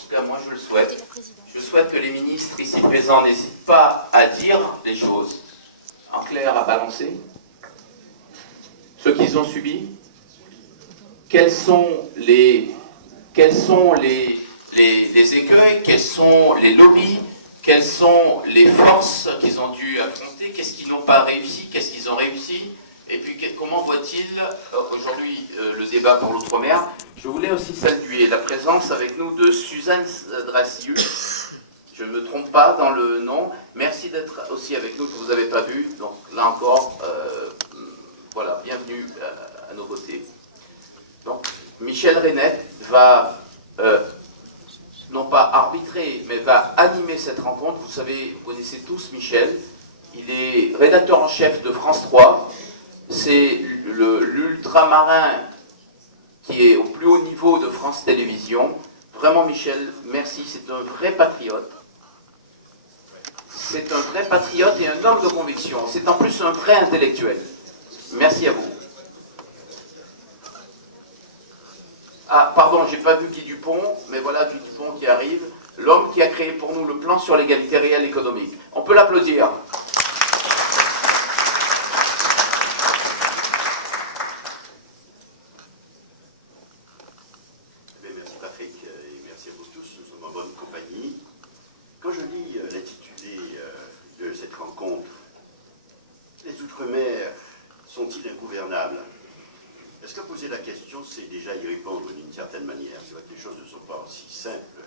tout cas moi je le souhaite. Je souhaite que les ministres ici présents n'hésitent pas à dire les choses en clair, à balancer. Ce qu'ils ont subi, quels sont les écueils, quels sont les lobbies, quelles sont les forces qu'ils ont dû affronter, qu'est-ce qu'ils n'ont pas réussi, qu'est-ce qu'ils ont réussi, et puis comment voit-il aujourd'hui le débat pour l'outre-mer. Je voulais aussi saluer la présence avec nous de Suzanne Dracius, je ne me trompe pas dans le nom, merci d'être aussi avec nous, que vous n'avez pas vu, donc là encore, voilà, bienvenue à nos côtés. Donc, Michel Reynette va, non pas arbitrer, mais va animer cette rencontre. Vous savez, vous connaissez tous Michel. Il est rédacteur en chef de France 3. C'est l'ultramarin qui est au plus haut niveau de France Télévisions. Vraiment, Michel, merci. C'est un vrai patriote. C'est un vrai patriote et un homme de conviction. C'est en plus un vrai intellectuel. Merci à vous. Ah, pardon, j'ai pas vu Guy Dupont, mais voilà Guy Dupont qui arrive, l'homme qui a créé pour nous le plan sur l'égalité réelle économique. On peut l'applaudir. Merci Patrick, et merci à vous tous, nous sommes en bonne compagnie. Quand je lis l'intitulé de cette rencontre, les Outre-mer sont-ils ingouvernables? Est-ce que poser la question, c'est déjà y répondre d'une certaine manière? C'est vrai que les choses ne sont pas aussi simples,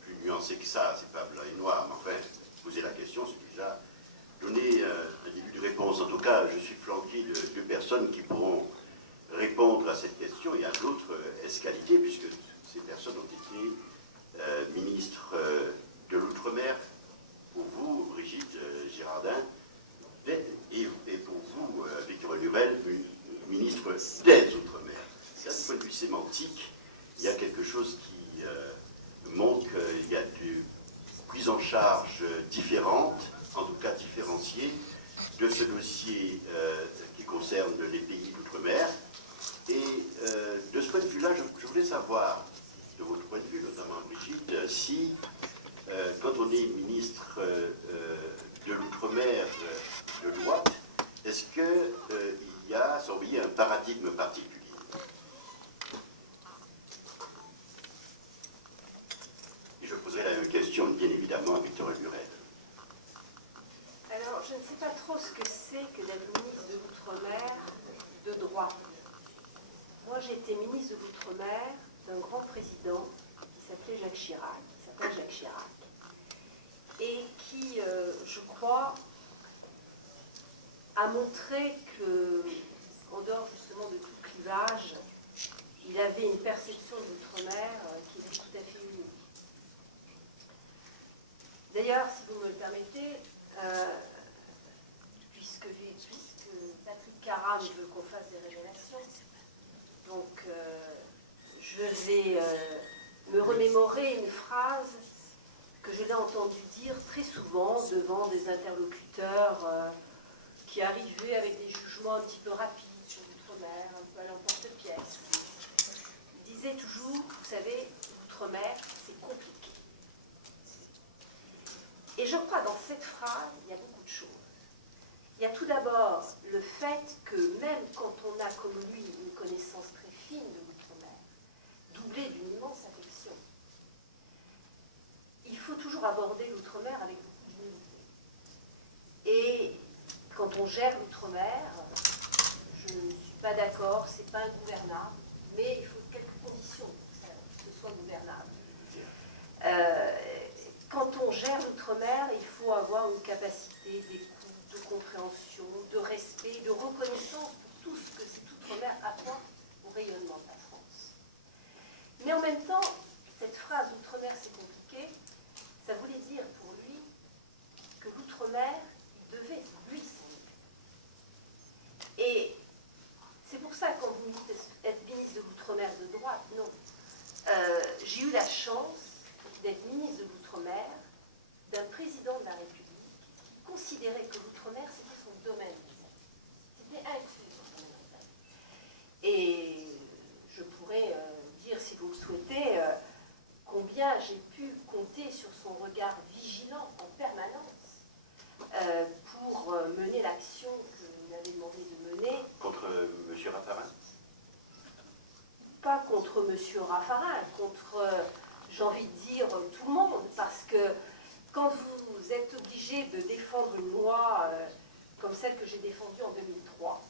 plus nuancées que ça, c'est pas blanc et noir, mais enfin, poser la question, c'est déjà donner un début de réponse. En tout cas, je suis flanqué de deux personnes qui pourront répondre à cette question et à d'autres escalités, puisque ces personnes ont été ministres de l'Outre-mer, pour vous, Brigitte Girardin, et pour vous, Victor Lurel, ministre des Outre-mer. Du point de vue sémantique, il y a quelque chose qui montre qu'il y a des prises en charge différentes, en tout cas différenciées, de ce dossier qui concerne les pays d'Outre-mer. Et de ce point de vue-là, je voulais savoir, de votre point de vue, notamment Brigitte, si, quand on est ministre de l'Outre-mer de droite, est-ce qu'il y a surveillé un paradigme particulier? Et je poserai la même question, bien évidemment, à Victor Lurel. Alors, je ne sais pas trop ce que c'est que d'être ministre de l'Outre-mer de droite. Moi, j'ai été ministre de l'Outre-mer d'un grand président qui s'appelait Jacques Chirac, qui s'appelle Jacques Chirac, et qui, je crois, a montré que, en dehors justement de tout clivage, il avait une perception de l'outre-mer qui était tout à fait unique. D'ailleurs, si vous me le permettez, puisque Patrick Caram veut qu'on fasse des révélations, donc je vais me remémorer une phrase que je l'ai entendue dire très souvent devant des interlocuteurs qui arrivaient avec des jugements un petit peu rapides sur l'outre-mer, un peu à l'emporte-pièce. Il disait toujours, vous savez, l'outre-mer, c'est compliqué. Et je crois dans cette phrase, il y a beaucoup de choses. Il y a tout d'abord le fait que même quand on a comme lui une connaissance très fine de l'outre-mer, doublée d'une immense affection, il faut toujours aborder l'outre-mer avec beaucoup d'humilité. Et quand on gère l'outre-mer, je ne suis pas d'accord, c'est pas ingouvernable, mais il faut quelques conditions pour que ce soit gouvernable. Quand on gère l'outre-mer, il faut avoir une capacité d'écoute, de compréhension, de respect, de reconnaissance pour tout ce que cet outre-mer apporte au rayonnement de la France. Mais en même temps, cette phrase « outre-mer, c'est compliqué », ça voulait dire pour lui que l'outre-mer, il devait, lui, s'en occuper. Et c'est pour ça, quand vous me dites être ministre de l'outre-mer de droite, non. J'ai eu la chance d'être ministre de l'outre-mer d'un président de la République qui considérait que l'outre-mer, c'était son domaine. C'était inclus dans son domaine. Et je pourrais dire, si vous le souhaitez, combien bien, j'ai pu compter sur son regard vigilant en permanence pour mener l'action qu'il m'avait demandé de mener. Contre M. Raffarin? Pas contre M. Raffarin, contre, j'ai envie de dire, tout le monde, parce que quand vous êtes obligé de défendre une loi comme celle que j'ai défendue en 2003,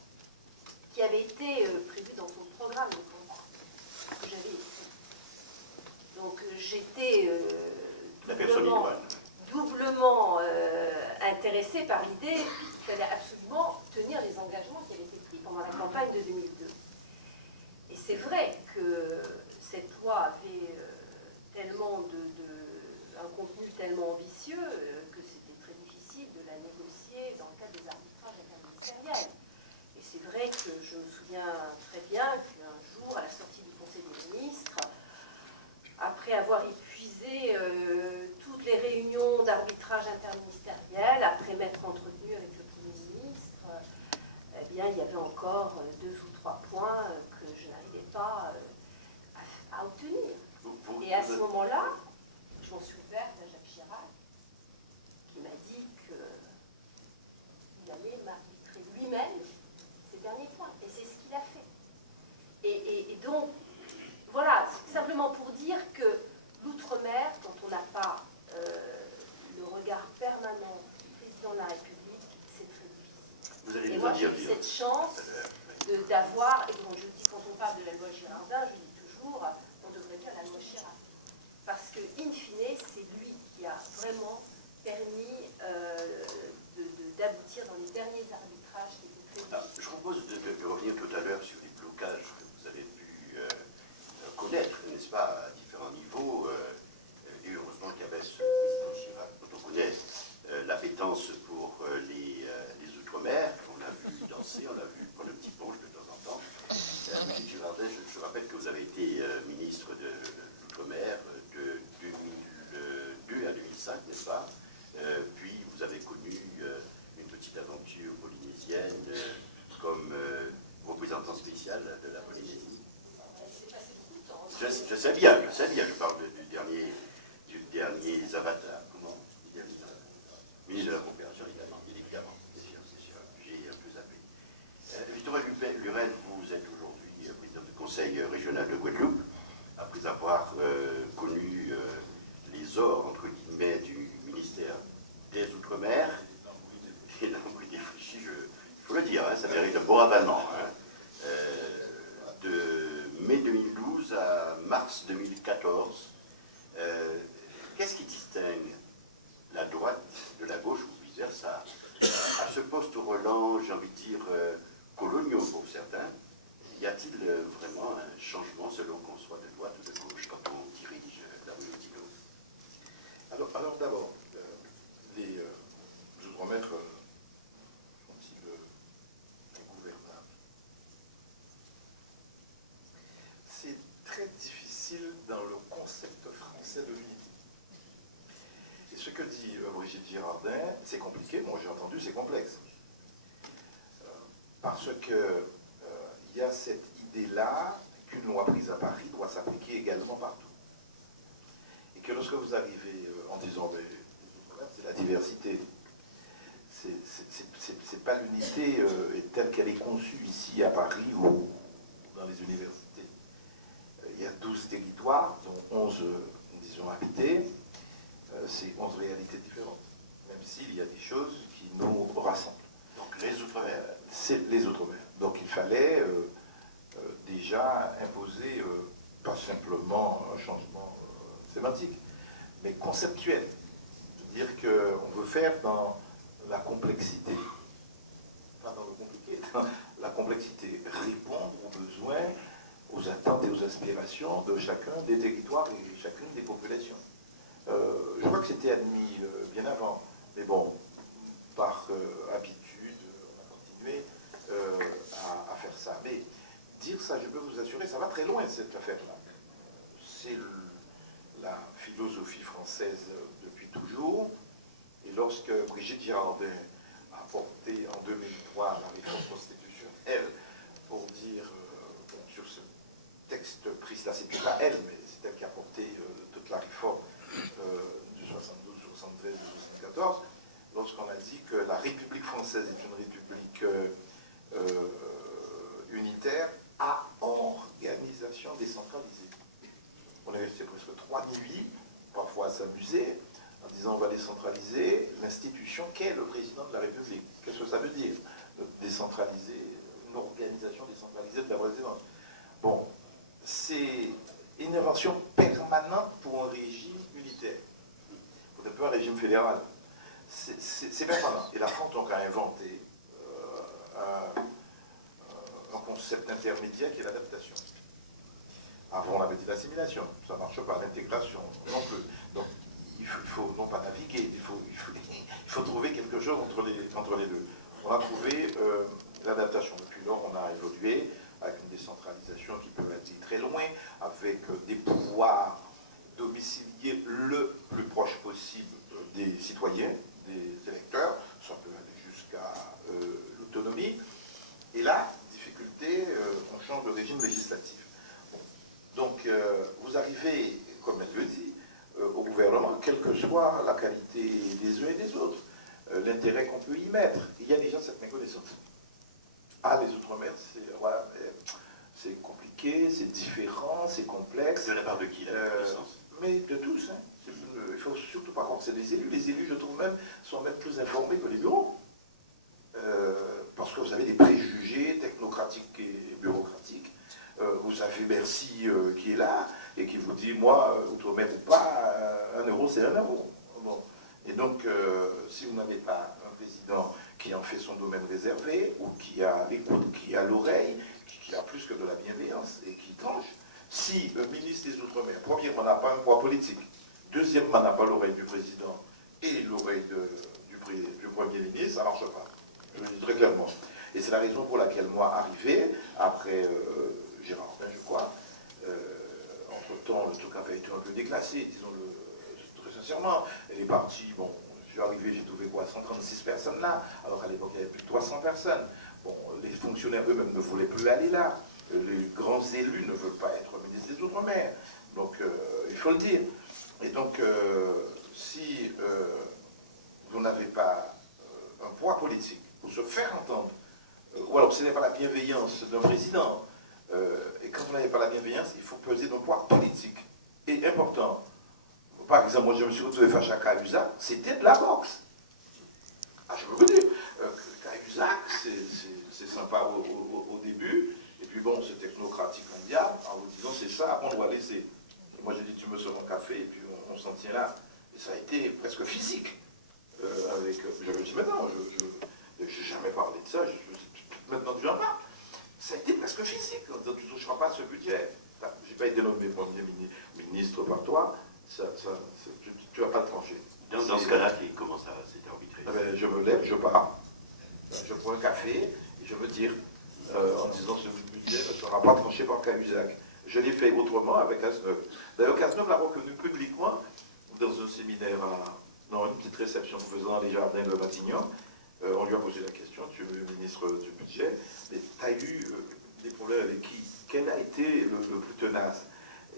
qui avait été prévue dans son programme de combat, que j'avais écrit. Donc j'étais doublement intéressée par l'idée qu'il fallait absolument tenir les engagements qui avaient été pris pendant la campagne de 2002. Et c'est vrai que cette loi avait tellement un contenu tellement ambitieux que c'était très difficile de la négocier dans le cadre des arbitrages interministériels. Et c'est vrai que je me souviens très bien qu'un jour, à la sortie du Conseil des ministres, après avoir épuisé toutes les réunions d'arbitrage interministériel, après m'être entretenu avec le Premier ministre, eh bien, il y avait encore 2 ou 3 points que je n'arrivais pas à obtenir. Et à ce moment-là, je m'en suis ouverte à Jacques Chirac, qui m'a dit qu'il allait m'arbitrer lui-même ces derniers points. Et c'est ce qu'il a fait. Et donc, voilà, c'est simplement pour dire que l'outre-mer, quand on n'a pas le regard permanent du président de la République, c'est très difficile. Vous allez Et nous moi, en dire j'ai eu cette chance d'avoir, et quand je dis, quand on parle de la loi Girardin, je dis toujours, on devrait dire la loi Chirac. Parce que, in fine, c'est lui qui a vraiment permis d'aboutir dans les derniers arbitrages qui étaient très difficiles. Je propose de revenir tout à l'heure sur les blocages que vous avez pu connaître, n'est-ce pas, à différents niveaux. Et heureusement qu'il y avait ce président Chirac, dont on connaît l'appétence pour les Outre-mer. On l'a vu danser, on l'a vu prendre un petit punch de temps en temps. Monsieur Girardin, je rappelle que vous avez été ministre de l'Outre-mer de 2002 à 2005, n'est-ce pas? Puis vous avez connu une petite aventure polynésienne comme représentant spécial de la Polynésie. Je sais bien, je parle du dernier avatar. Comment? Ministre de la Coopération, évidemment, c'est sûr, j'ai un peu zappé. Victorin Lurel, vous êtes aujourd'hui président du Conseil régional de Guadeloupe, après avoir connu les ors, entre guillemets, du ministère des Outre-mer, et l'embrouille défraîchie, il faut le dire, hein, ça mérite un beau ravalement, hein, de mai 2012 à mars 2014. Qu'est-ce qui distingue la droite de la gauche, ou vice-versa, à ce poste au Roland, j'ai envie de dire, coloniaux pour certains? Y a-t-il vraiment un changement selon qu'on soit de droite ou de gauche quand on dirige la rue Ottino? Alors d'abord, les Outre-mer sont-ils ingouvernables? C'est très difficile dans le concept français de l'unité. Et ce que dit Brigitte Girardin, c'est compliqué, moi j'ai entendu, c'est complexe. Parce que il y a cette idée-là qu'une loi prise à Paris doit s'appliquer également partout. Et que lorsque vous arrivez en disant, c'est la diversité, c'est pas l'unité telle qu'elle est conçue ici à Paris ou dans les universités. Il y a 12 territoires, dont 11, disons, habités. C'est 11 réalités différentes, même s'il y a des choses qui nous rassemblent. Donc les Outre-mer. C'est les Outre-mer. Donc il fallait déjà imposer, pas simplement un changement sémantique, mais conceptuel. C'est-à-dire qu'on veut faire dans la complexité, pas dans le compliqué, dans la complexité, répondre aux besoins, aux attentes et aux aspirations de chacun des territoires et chacune des populations. Je crois que c'était admis bien avant, mais bon, par habitude, on a continué à faire ça. Mais dire ça, je peux vous assurer, ça va très loin cette affaire-là. C'est la philosophie française depuis toujours. Et lorsque Brigitte Girardin a porté en 2003 la réforme constitutionnelle pour dire, sur ce texte pris là, c'était pas elle, mais c'est elle qui a porté toute la réforme 3 nuits, parfois à s'amuser, en disant on va décentraliser l'institution qu'est le président de la République. Qu'est-ce que ça veut dire? Décentraliser, une organisation décentralisée de la présidence. Bon, c'est une invention permanente pour un régime unitaire, pour un peu un régime fédéral. C'est permanent. Et la France donc a inventé un concept intermédiaire qui est l'adaptation. Avant, on avait dit l'assimilation, ça ne marche pas, l'intégration non plus. Donc, il faut non pas naviguer, il faut trouver quelque chose entre les deux. On a trouvé l'adaptation. Depuis lors, on a évolué avec une décentralisation qui peut aller très loin, avec des pouvoirs domiciliés le plus proche possible des citoyens, des électeurs. Ça peut aller jusqu'à l'autonomie. Et là, difficulté, on change de régime législatif. Donc, vous arrivez, comme elle le dit, au gouvernement, quelle que soit la qualité des uns et des autres, l'intérêt qu'on peut y mettre. Il y a déjà cette méconnaissance. Ah, les Outre-mer, c'est compliqué, c'est différent, c'est complexe. De la part de qui, la méconnaissance? Mais de tous. Hein. Il ne faut surtout pas croire que c'est des élus. Les élus, je trouve même, sont même plus informés que les bureaux. Parce que vous avez des préjugés technocratiques et bureaucratiques. Vous avez Bercy qui est là et qui vous dit, moi, outre-mer ou pas, 1 euro, c'est 1 euro. Bon. Et donc, si vous n'avez pas un président qui en fait son domaine réservé, ou qui a l'écoute, qui a l'oreille, qui a plus que de la bienveillance et qui tranche, si le ministre des Outre-mer, premièrement, n'a pas un poids politique, deuxièmement, n'a pas l'oreille du président et l'oreille du Premier ministre, ça ne marche pas. Je le dis très clairement. Et c'est la raison pour laquelle moi, arrivé, après Gérard Robin, je crois, entre-temps, le truc avait été un peu déclassé, disons-le très sincèrement. Elle est partie, bon, je suis arrivé, j'ai trouvé quoi, 136 personnes là, alors qu'à l'époque, il y avait plus de 300 personnes. Bon, les fonctionnaires eux-mêmes ne voulaient plus aller là. Les grands élus ne veulent pas être ministres des Outre-mer. Donc, il faut le dire. Et donc, si vous n'avez pas un poids politique pour se faire entendre, ou alors ce n'est pas la bienveillance d'un président, et quand vous n'avez pas la bienveillance, il faut peser d'un poids politique. Et important. Par exemple, moi je me suis retrouvé face à Cahuzac, c'était de la boxe. Ah, je peux vous dire, Cahuzac, c'est sympa au début, et puis bon, c'est technocratique en diable, en vous disant c'est ça, on doit laisser. Et moi j'ai dit tu me sors un café, et puis on s'en tient là. Et ça a été presque physique. Je me dis maintenant, je n'ai jamais parlé de ça, maintenant tu en parles. Ça a été presque physique, tu ne toucheras pas ce budget. Je n'ai pas été nommé Premier ministre par toi, tu ne vas pas le trancher. Dans ce cas-là, comment ça s'est arbitré? Je me lève, je pars, je prends un café, et je me tire, en disant ce budget ne sera pas tranché par Cahuzac. Je l'ai fait autrement avec Cazeneuve. D'ailleurs, Cazeneuve l'a reconnu publiquement dans un séminaire, dans une petite réception que nous faisons dans les jardins de Matignon. On lui a posé la question, tu es ministre du budget, mais tu as eu des problèmes avec qui? Quel a été le plus tenace?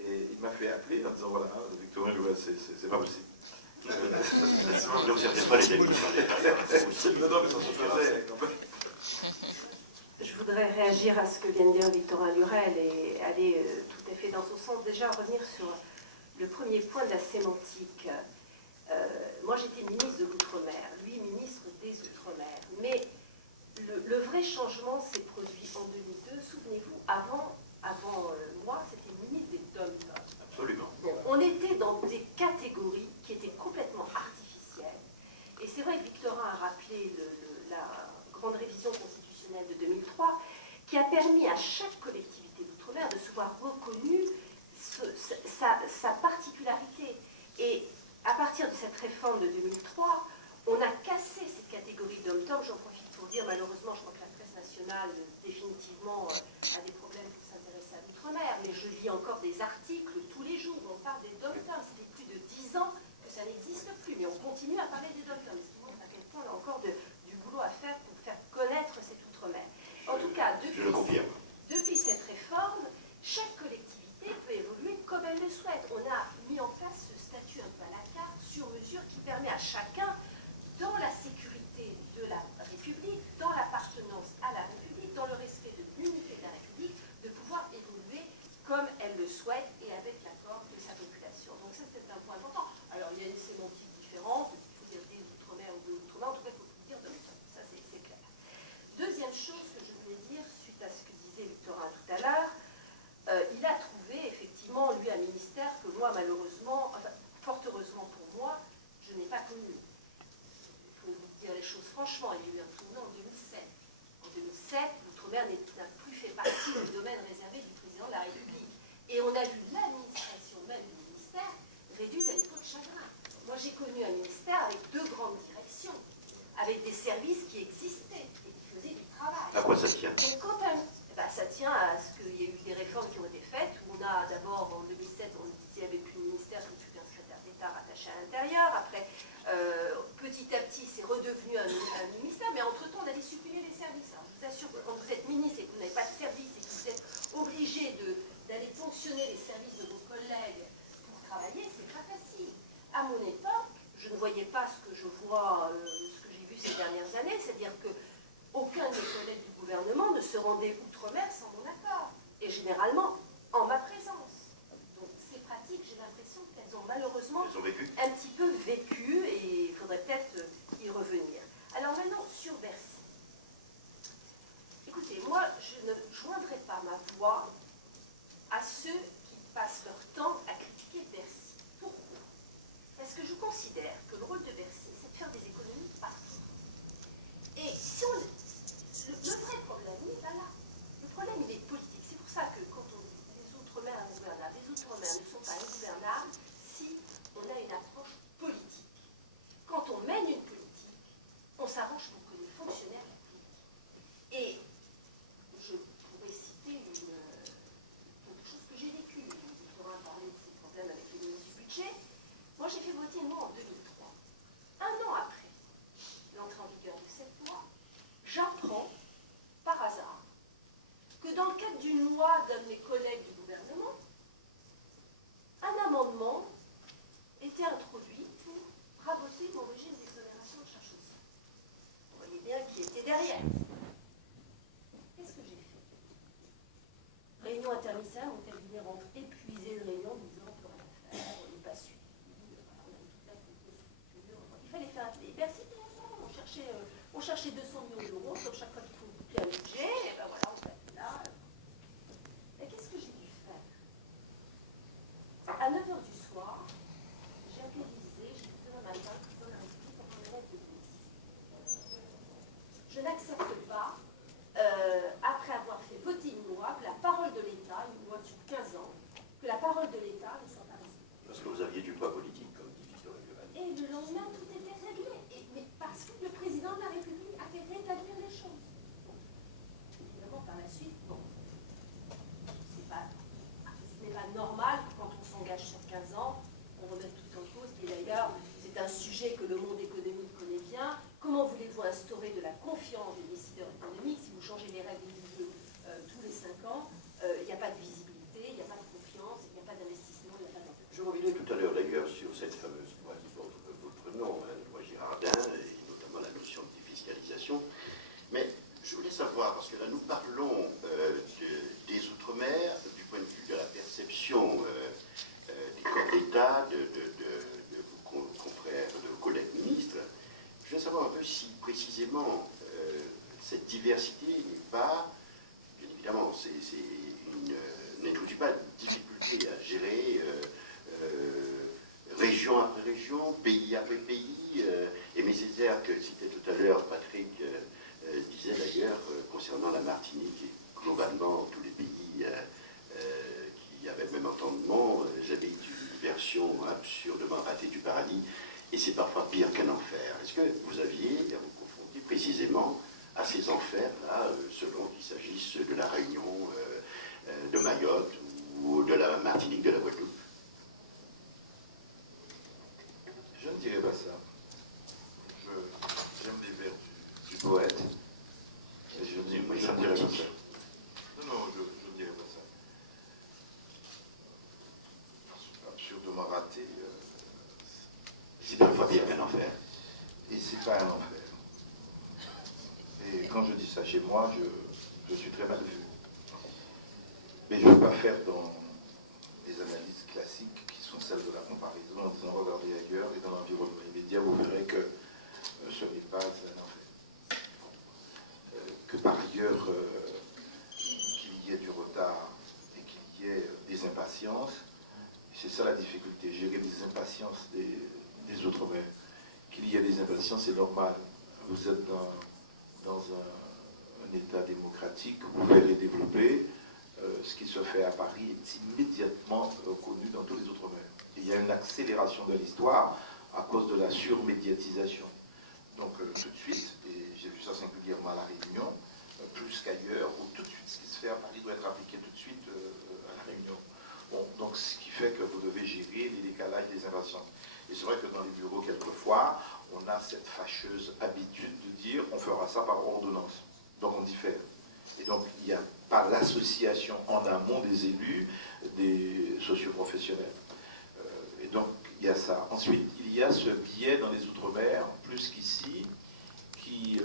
Et il m'a fait appeler en disant, voilà, Victorien, c'est pas possible. Donc ça ne fait pas les amis. Non, mais ça se faisait quand même. Je voudrais réagir à ce que vient de dire Victorin Lurel et aller tout à fait dans son sens. Déjà, revenir sur le premier point de la sémantique. Moi, j'étais ministre de l'Outre-mer, lui, ministre des Outre-mer. Mais le vrai changement s'est produit en 2002. Souvenez-vous, avant moi, c'était ministre des DOM-TOM. Absolument. On était dans des catégories qui étaient complètement artificielles. Et c'est vrai que Victorin a rappelé la grande révision constitutionnelle de 2003, qui a permis à chaque collectivité d'outre-mer de se voir reconnue sa particularité. Et à partir de cette réforme de 2003, on a cassé cette catégorie d'hommes-tom. J'en profite pour dire, malheureusement, je crois que la presse nationale, définitivement, a des problèmes pour s'intéresser à l'outre-mer. Mais je lis encore des articles tous les jours où on parle des dom-tom. Ça fait plus de 10 ans que ça n'existe plus. Mais on continue à parler des dom-tom. Ce qui montre à quel point on a encore du boulot à faire pour faire connaître cet outre-mer. En tout cas, depuis cette réforme, chaque collectivité peut évoluer comme elle le souhaite. On a mis en place ce statut un peu à la carte, sur mesure, qui permet à chacun, dans la sécurité de la République, dans l'appartenance à la République, dans le respect de l'unité de la République, de pouvoir évoluer comme elle le commune. Il faut dire les choses franchement, il y a eu un tournant en 2007. En 2007, l'outre-mer n'a plus fait partie du domaine réservé du président de la République. Et on a vu l'administration même du ministère réduite à une peau de chagrin. Moi, j'ai connu un ministère avec 2 grandes directions, avec des services qui existaient et qui faisaient du travail. À quoi ça tient? Donc, ça tient à ce qu'il y a eu des réformes qui ont été faites, où on a d'abord, en 2007, on n'y avait plus de ministère, tout de suite un secrétaire d'État rattaché à l'intérieur. Après, petit à petit, c'est redevenu un ministère, mais entre-temps, on a dû supprimer les services. Alors, je vous assure que quand vous êtes ministre et que vous n'avez pas de service et que vous êtes obligé d'aller fonctionner les services de vos collègues pour travailler, c'est pas facile. À mon époque, je ne voyais pas ce que je vois, ce que j'ai vu ces dernières années, c'est-à-dire que aucun de mes collègues du gouvernement ne se rendait outre-mer sans mon accord, et généralement en ma présence. Donc ces pratiques, j'ai l'impression qu'elles ont malheureusement un petit peu vécu, et il faudrait peut-être y revenir. Alors maintenant, sur Bercy. Écoutez, moi, je ne joindrai pas ma voix à ceux qui passent leur temps à critiquer Bercy. Pourquoi? Parce que je considère que le rôle de Bercy, c'est de faire des économies partout. Et si on... Le vrai problème, il n'est pas là. Le problème, il est politique. C'est pour ça que quand on dit les outre-mer ingouvernables, les outre-mer ne sont pas ingouvernables si on a une approche politique. Quand on mène une politique, on s'arrange pour que les fonctionnaires l'appliquent. Et je pourrais citer quelque chose que j'ai vécu. On pourra parler de ces problèmes avec les ministres du budget. Moi, j'ai fait voter une loi en 2003. Un an après l'entrée en vigueur de cette loi, j'apprends, par hasard, que dans le cadre d'une loi d'un de mes collègues du gouvernement, un amendement était introduit pour raboter mon régime d'exonération de charges sociales. Vous voyez bien qui était derrière. Qu'est-ce que j'ai fait? Réunion interministérielle, mon cabinet rentre épuisé de réunion, disant plus rien faire, on n'est pas suivi. Il fallait faire un... Bercy, on cherchait 200 millions d'euros, donc chaque fois qu'il faut boucler un budget, et ben voilà, on fait là. Et qu'est-ce que j'ai dû faire? À 9h du soir, j'ai appelé l'Élysée, j'ai dit demain matin, président de la République, on va en élève de ministre. Je n'accepte pas, après avoir fait voter une loi, que la parole de l'État, une loi sur 15 ans, que la parole de l'État ne soit pas respectée. Parce que vous aviez du poids politique, comme dit Victor Hugo. Et le lendemain, tout était réglé. Mais parce que le président de la République a fait rétablir les choses. Bon. Évidemment, par la suite, bon, ce n'est pas normal que quand on s'engage sur 15 ans, on remette tout en cause. Et d'ailleurs, c'est un sujet que le monde économique connaît bien. Comment voulez-vous instaurer de la confiance des décideurs économiques si vous changez les règles du jeu tous les 5 ans? Il n'y a pas de visibilité, il n'y a pas de confiance, il n'y a pas d'investissement, il n'y a pas d'emploi. Je reviendrai tout à l'heure d'ailleurs sur cette fameuse loi qui porte votre nom, la loi Girardin, et notamment la notion de défiscalisation. Mais je voulais savoir, parce que là nous parlons des Outre-mer du point de vue de la perception des corps d'État, de vos confrères, de vos collègues ministres. Je voulais savoir un peu si précisément cette diversité n'est pas, bien évidemment, n'introduit pas de difficulté à gérer région après région, pays après pays, et Mécésaire, que citait tout à l'heure Patrick, disait d'ailleurs concernant la Martinique et globalement tous les pays qui avaient le même entendement, j'avais une version absurdement ratée du paradis, et c'est parfois pire qu'un enfer. Est-ce que vous aviez à vous confronter précisément à ces enfers-là, selon qu'il s'agisse de la Réunion, de Mayotte ou de la Martinique, de la Guadeloupe? Je ne dirais pas ça. J'aime les vers du poète. Et je ne dirais pas ça. Non, je ne dirais pas ça. Absurdement raté. C'est parfois pire qu'un enfer. Et c'est pas un enfer. Et quand je dis ça chez moi, je suis très mal vu. Mais je ne veux pas faire dans les analyses classiques qui sont celles de la comparaison en disant regardez ailleurs et dans l'environnement immédiat, vous verrez que ce n'est pas un enfer. Que par ailleurs, qu'il y ait du retard et qu'il y ait des impatiences, c'est ça la difficulté, gérer les impatiences des Outre-mer qu'il y ait des impatiences, c'est normal. Vous êtes dans un État démocratique, ouvert et développé. Ce qui se fait à Paris est immédiatement connu dans tous les Outre-mer. Il y a une accélération de l'histoire à cause de la surmédiatisation. Donc tout de suite, et j'ai vu ça singulièrement à La Réunion, plus qu'ailleurs, où tout de suite ce qui se fait à Paris doit être appliqué tout de suite à La Réunion. Bon, donc ce qui fait que vous devez gérer les décalages des impatiences. Et c'est vrai que dans les bureaux, quelquefois, on a cette fâcheuse habitude de dire on fera ça par ordonnance. Donc on diffère. Et donc il n'y a pas l'association en amont des élus, des socioprofessionnels. Et donc il y a ça. Ensuite, il y a ce biais dans les Outre-mer, plus qu'ici, qui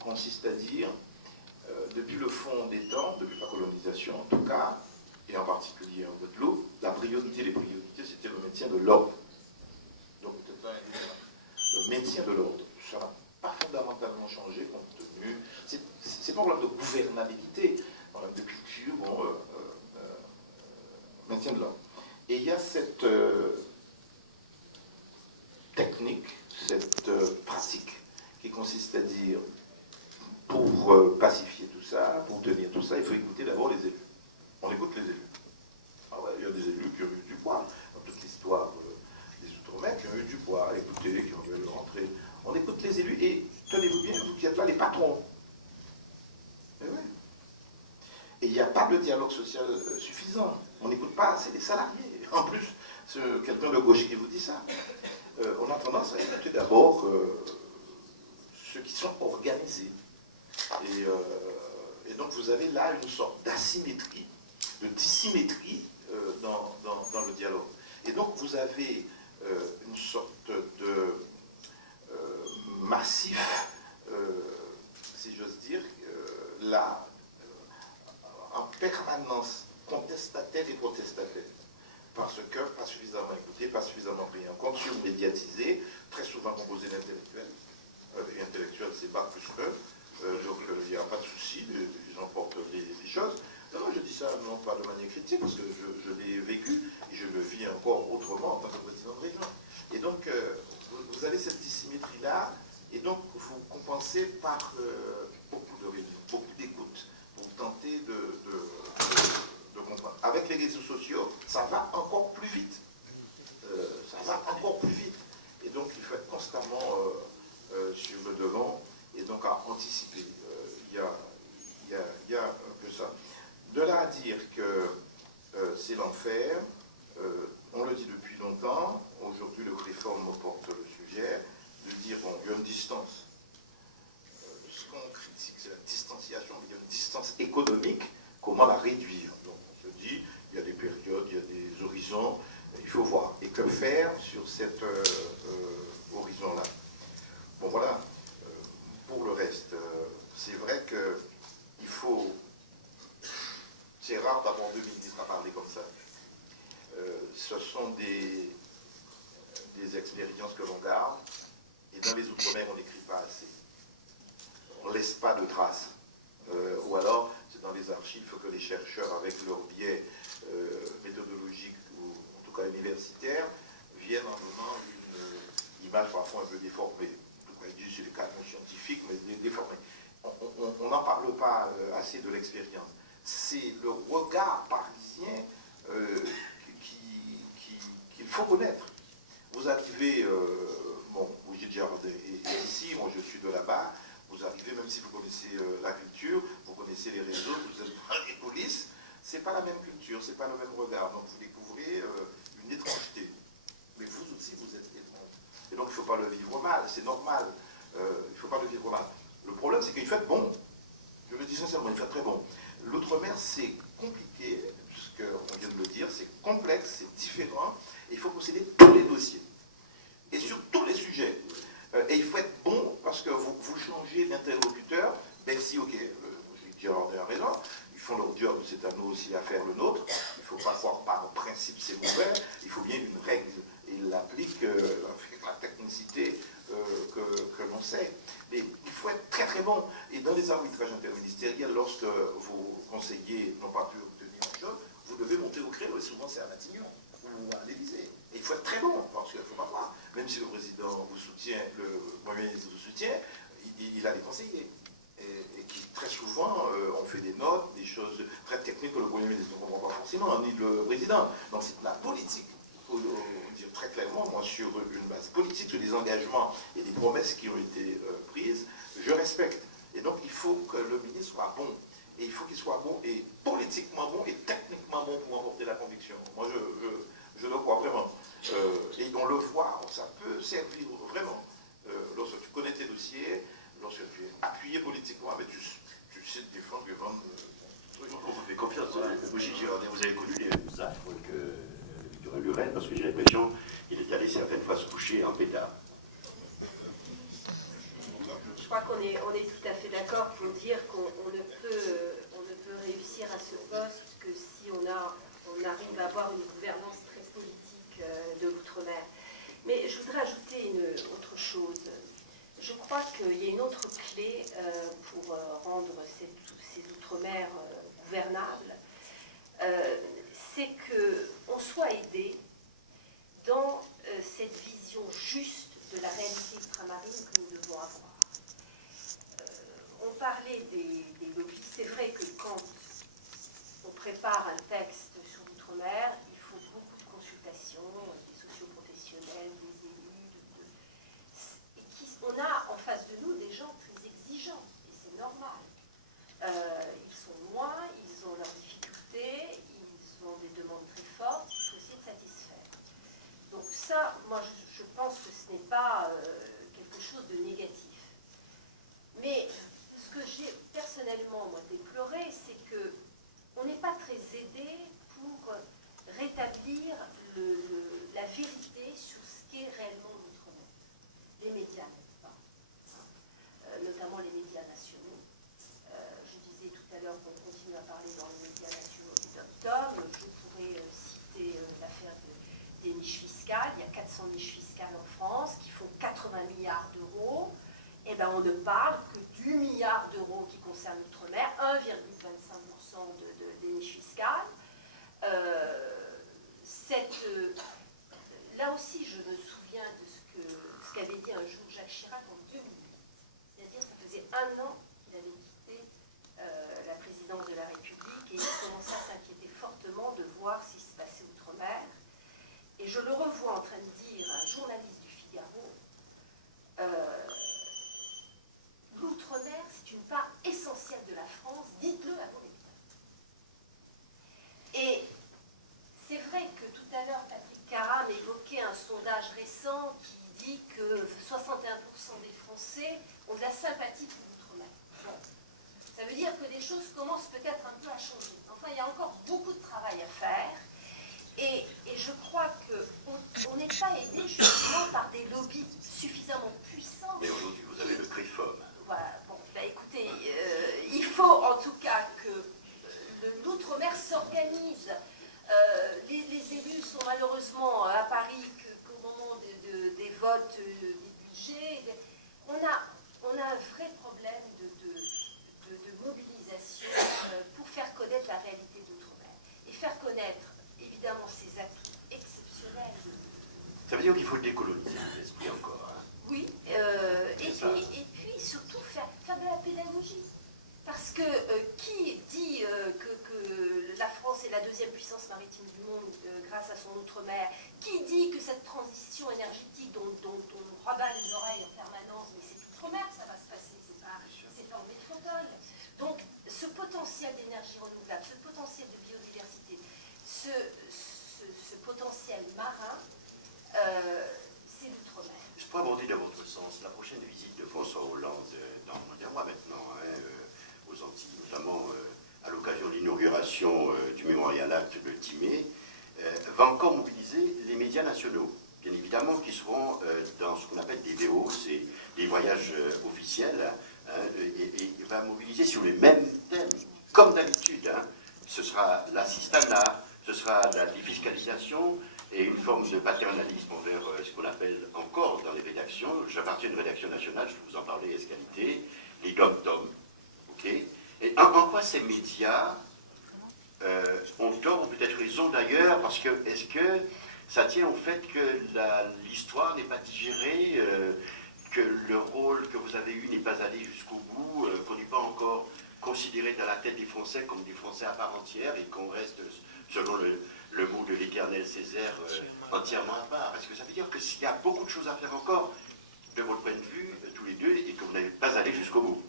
consiste à dire, depuis le fond des temps, depuis la colonisation en tout cas, et en particulier en Guadeloupe, les priorités, c'était le maintien de l'ordre. Donc peut-être là, le maintien de l'ordre. Ça n'a pas fondamentalement changé compte tenu. C'est pas un problème de gouvernabilité, un problème de culture, bon, maintien de l'ordre. Et il y a cette technique, cette pratique qui consiste à dire, pour pacifier tout ça, pour tenir tout ça, il faut écouter d'abord les élus. On écoute les élus. Ah ouais, il y a des élus qui ont eu du poids dans toute l'histoire des Outre-mer, qui ont eu du poids à écouter, qui ont veulent rentrer. On écoute les élus et tenez-vous bien, vous qui êtes là, les patrons. Et oui. Et il n'y a pas de dialogue social suffisant. On n'écoute pas assez les salariés. En plus, c'est quelqu'un de gauche qui vous dit ça. On a tendance à écouter d'abord ceux qui sont organisés. Et donc vous avez là une sorte d'asymétrie, de dissymétrie dans le dialogue. Et donc vous avez une sorte de massif, si j'ose dire, là, en permanence, contestataire et protestataire. Parce que pas suffisamment écouté, pas suffisamment pris en compte, surmédiatisé, très souvent composé d'intellectuels. Les intellectuels, c'est pas plus qu'eux. Donc il n'y a pas de souci, ils emportent les choses. Non, je dis ça non pas de manière critique, parce que je l'ai vécu et je le vis encore autrement en tant que président de région. Et donc, vous avez cette dissymétrie-là, et donc vous compensez par beaucoup de réunions, beaucoup d'écoute, pour tenter de comprendre. Avec les réseaux sociaux, ça va encore plus vite. Et donc, il faut être constamment sur le devant, et donc à anticiper. Il y a un peu ça. De là à dire que c'est l'enfer, on le dit depuis longtemps, aujourd'hui le réforme porte le sujet, de dire, bon, il y a une distance. Ce qu'on critique, c'est la distanciation, mais il y a une distance économique, comment la réduire? Donc on se dit, il y a des périodes, il y a des horizons, il faut voir. Et que faire sur cet horizon-là? Bon voilà, pour le reste, c'est vrai qu'il faut... C'est rare d'avoir deux ministres à parler comme ça. Ce sont des expériences que l'on garde, et dans les Outre-mer, on n'écrit pas assez. On ne laisse pas de traces. Ou alors, c'est dans les archives que les chercheurs, avec leur biais méthodologique, ou en tout cas universitaire, viennent en donnant une image parfois un peu déformée. Ils disent c'est le cadre scientifique, mais déformé. On n'en parle pas assez de l'expérience. C'est le regard parisien qu'il faut connaître. Vous arrivez, bon, vous dites déjà, ici, moi je suis de là-bas, vous arrivez, même si vous connaissez la culture, vous connaissez les réseaux, vous êtes dans les polices, c'est pas la même culture, c'est pas le même regard. Donc vous découvrez une étrangeté. Mais vous aussi, vous êtes étrange. Et donc il ne faut pas le vivre mal, c'est normal. Il ne faut pas le vivre mal. Le problème, c'est qu'il fait bon. Je le dis sincèrement, il fait très bon. L'outre-mer, c'est compliqué, puisqu'on vient de le dire, c'est complexe, c'est différent, et il faut posséder tous les dossiers, et sur tous les sujets. Et il faut être bon, parce que vous changez d'interlocuteur, Bercy, ok, Gérard a raison, ils font leur job, c'est à nous aussi à faire le nôtre, il ne faut pas croire par principe c'est mauvais, il faut bien une règle, et il l'applique avec la technicité que l'on sait. Mais il faut être très très bon. Et dans les arbitrages interministériels, lorsque vos conseillers n'ont pas pu obtenir une chose, vous devez monter au créneau, et souvent c'est à Matignon ou à l'Élysée. Et il faut être très bon, parce parce qu'il ne faut pas croire, même si le président vous soutient, le Premier ministre vous soutient, il a des conseillers. Et qui très souvent ont fait des notes, des choses très techniques que le Premier ministre ne comprend pas forcément, ni le président. Donc c'est la politique, il faut dire très clairement, moi sur une base politique, sur des engagements et des promesses qui ont été prises, je respecte. Et donc il faut que le ministre soit bon. Et il faut qu'il soit bon, et politiquement bon, et techniquement bon pour emporter la conviction. Moi je le crois vraiment. Et on le voit, ça peut servir vraiment. Lorsque tu connais tes dossiers, lorsque tu es appuyé politiquement, mais tu sais te défendre et vendre. On vous fait confiance. Brigitte Girardin, vous avez connu les mêmes affres que Victor Lurel, parce que j'ai l'impression qu'il est allé certaines fois se coucher en pétard. Je crois qu'on est tout à fait d'accord pour dire qu'on ne peut réussir à ce poste que si on arrive à avoir une gouvernance très politique de l'outre-mer. Mais je voudrais ajouter une autre chose. Je crois qu'il y a une autre clé pour rendre ces outre-mer gouvernables, c'est qu'on soit aidé dans cette vision juste de la réalité ultramarine que nous devons avoir. On parlait des lobbies. C'est vrai que quand on prépare un texte sur l'outre-mer, il faut beaucoup de consultations, des socioprofessionnels, des élus. On a en face de nous des gens très exigeants, et c'est normal. Ils sont loin, ils ont leurs difficultés, ils ont des demandes très fortes, il faut essayer de satisfaire. Donc ça, moi je pense que ce n'est pas quelque chose de négatif. Mais ce que j'ai personnellement moi déploré, c'est qu'on n'est pas très aidé pour rétablir la vérité sur ce qu'est réellement l'outre-mer. Les médias n'aident pas, notamment les médias nationaux. Je disais tout à l'heure qu'on continue à parler dans les médias nationaux du dom-tom. Je pourrais citer l'affaire des niches fiscales. Il y a 400 niches fiscales en France qui font 80 milliards d'euros. Eh bien, on ne parle que du milliard d'euros qui concerne l'outre-mer, 1,25% des niches fiscales. Là aussi, je me souviens de ce qu'avait dit un jour Jacques Chirac en 2008. C'est-à-dire, ça faisait 1 an qu'il avait quitté la présidence de la République et il commençait à s'inquiéter fortement de voir ce qui se passait outre-mer. Et je le revois en train de dire à un journaliste du Figaro, l'outre-mer, c'est une part essentielle de la France, dites-le à vos lecteurs. Et c'est vrai que tout à l'heure, Patrick Caram évoquait un sondage récent qui dit que 61% des Français ont de la sympathie pour l'outre-mer. Bon. Ça veut dire que les choses commencent peut-être un peu à changer. Enfin, il y a encore beaucoup de travail à faire. Et je crois qu'on n'est pas aidé justement par des lobbies suffisamment puissants. Mais aujourd'hui, vous avez le CRIFOM. Voilà, bon, bah écoutez, il faut en tout cas que l'outre-mer s'organise. Les élus sont malheureusement à Paris qu'au moment des votes des budgets. On a un vrai problème de mobilisation pour faire connaître la réalité de l'outre-mer. Et faire connaître, évidemment, ces atouts exceptionnels. Ça veut dire qu'il faut décoloniser l'esprit encore. Hein. Oui, et puis surtout faire de la pédagogie. Parce que qui dit que la France est la deuxième puissance maritime du monde grâce à son outre-mer, qui dit que cette transition énergétique dont on rabat les oreilles en permanence, mais c'est outre-mer que ça va se passer, c'est pas en métropole. Donc ce potentiel d'énergie renouvelable, ce potentiel de biodiversité, ce potentiel marin, c'est l'outre-mer. Je pourrais aborder dans votre sens la prochaine visite de François Hollande dans un mois maintenant aux Antilles, notamment à l'occasion de l'inauguration du Mémorial Acte de Timé, va encore mobiliser les médias nationaux, bien évidemment, qui seront dans ce qu'on appelle des VO, c'est des voyages officiels, et va mobiliser sur les mêmes thèmes, comme d'habitude. Ce sera l'assistanat, ce sera la défiscalisation, et une forme de paternalisme envers ce qu'on appelle encore dans les rédactions, j'appartiens à une rédaction nationale, je vous en parlais, Escalité, les dom-tom, ok. Et en quoi ces médias ont tort, ou peut-être raison d'ailleurs, parce que est-ce que Ça tient au fait que l'histoire n'est pas digérée, que le rôle que vous avez eu n'est pas allé jusqu'au bout, qu'on n'est pas encore considéré dans la tête des Français comme des Français à part entière et qu'on reste, selon le mot de l'Éternel Césaire, entièrement à part. Parce que ça veut dire qu'il y a beaucoup de choses à faire encore, de votre point de vue, tous les deux, et que vous n'avez pas allé jusqu'au bout.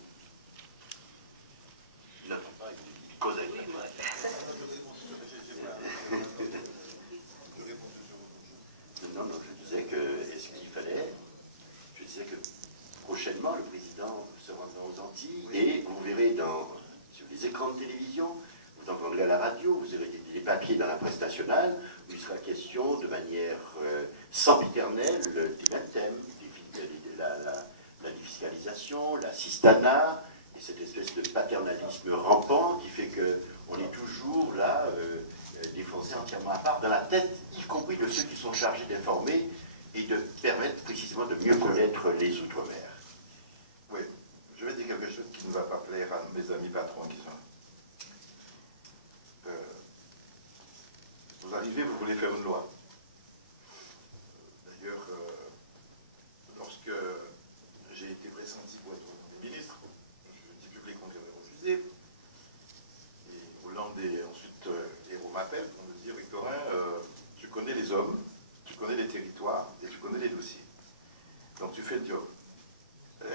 Il n'entend pas, il cause avec la main. Non, je disais que, est-ce qu'il fallait, je disais que prochainement, le président se rendra aux Antilles, et vous verrez sur les écrans de télévision, vous entendrez à la radio, vous aurez des papiers dans la presse nationale, où il sera question de manière sempiternelle des mêmes thèmes, la défiscalisation, la cistana, et cette espèce de paternalisme rampant qui fait qu'on est toujours là, des Français entièrement à part, dans la tête, y compris de ceux qui sont chargés d'informer et de permettre précisément de mieux connaître les Outre-mer. Oui, je vais dire quelque chose qui ne va pas plaire à mes amis patrons qui sont là. Vous arrivez, vous voulez faire une loi. D'ailleurs, lorsque j'ai été pressenti pour être ministre, je dis publiquement que j'avais refusé. Et Hollande et ensuite Hérault m'appelle pour me dire, Victorin, tu connais les hommes, tu connais les territoires et tu connais les dossiers. Donc tu fais le job.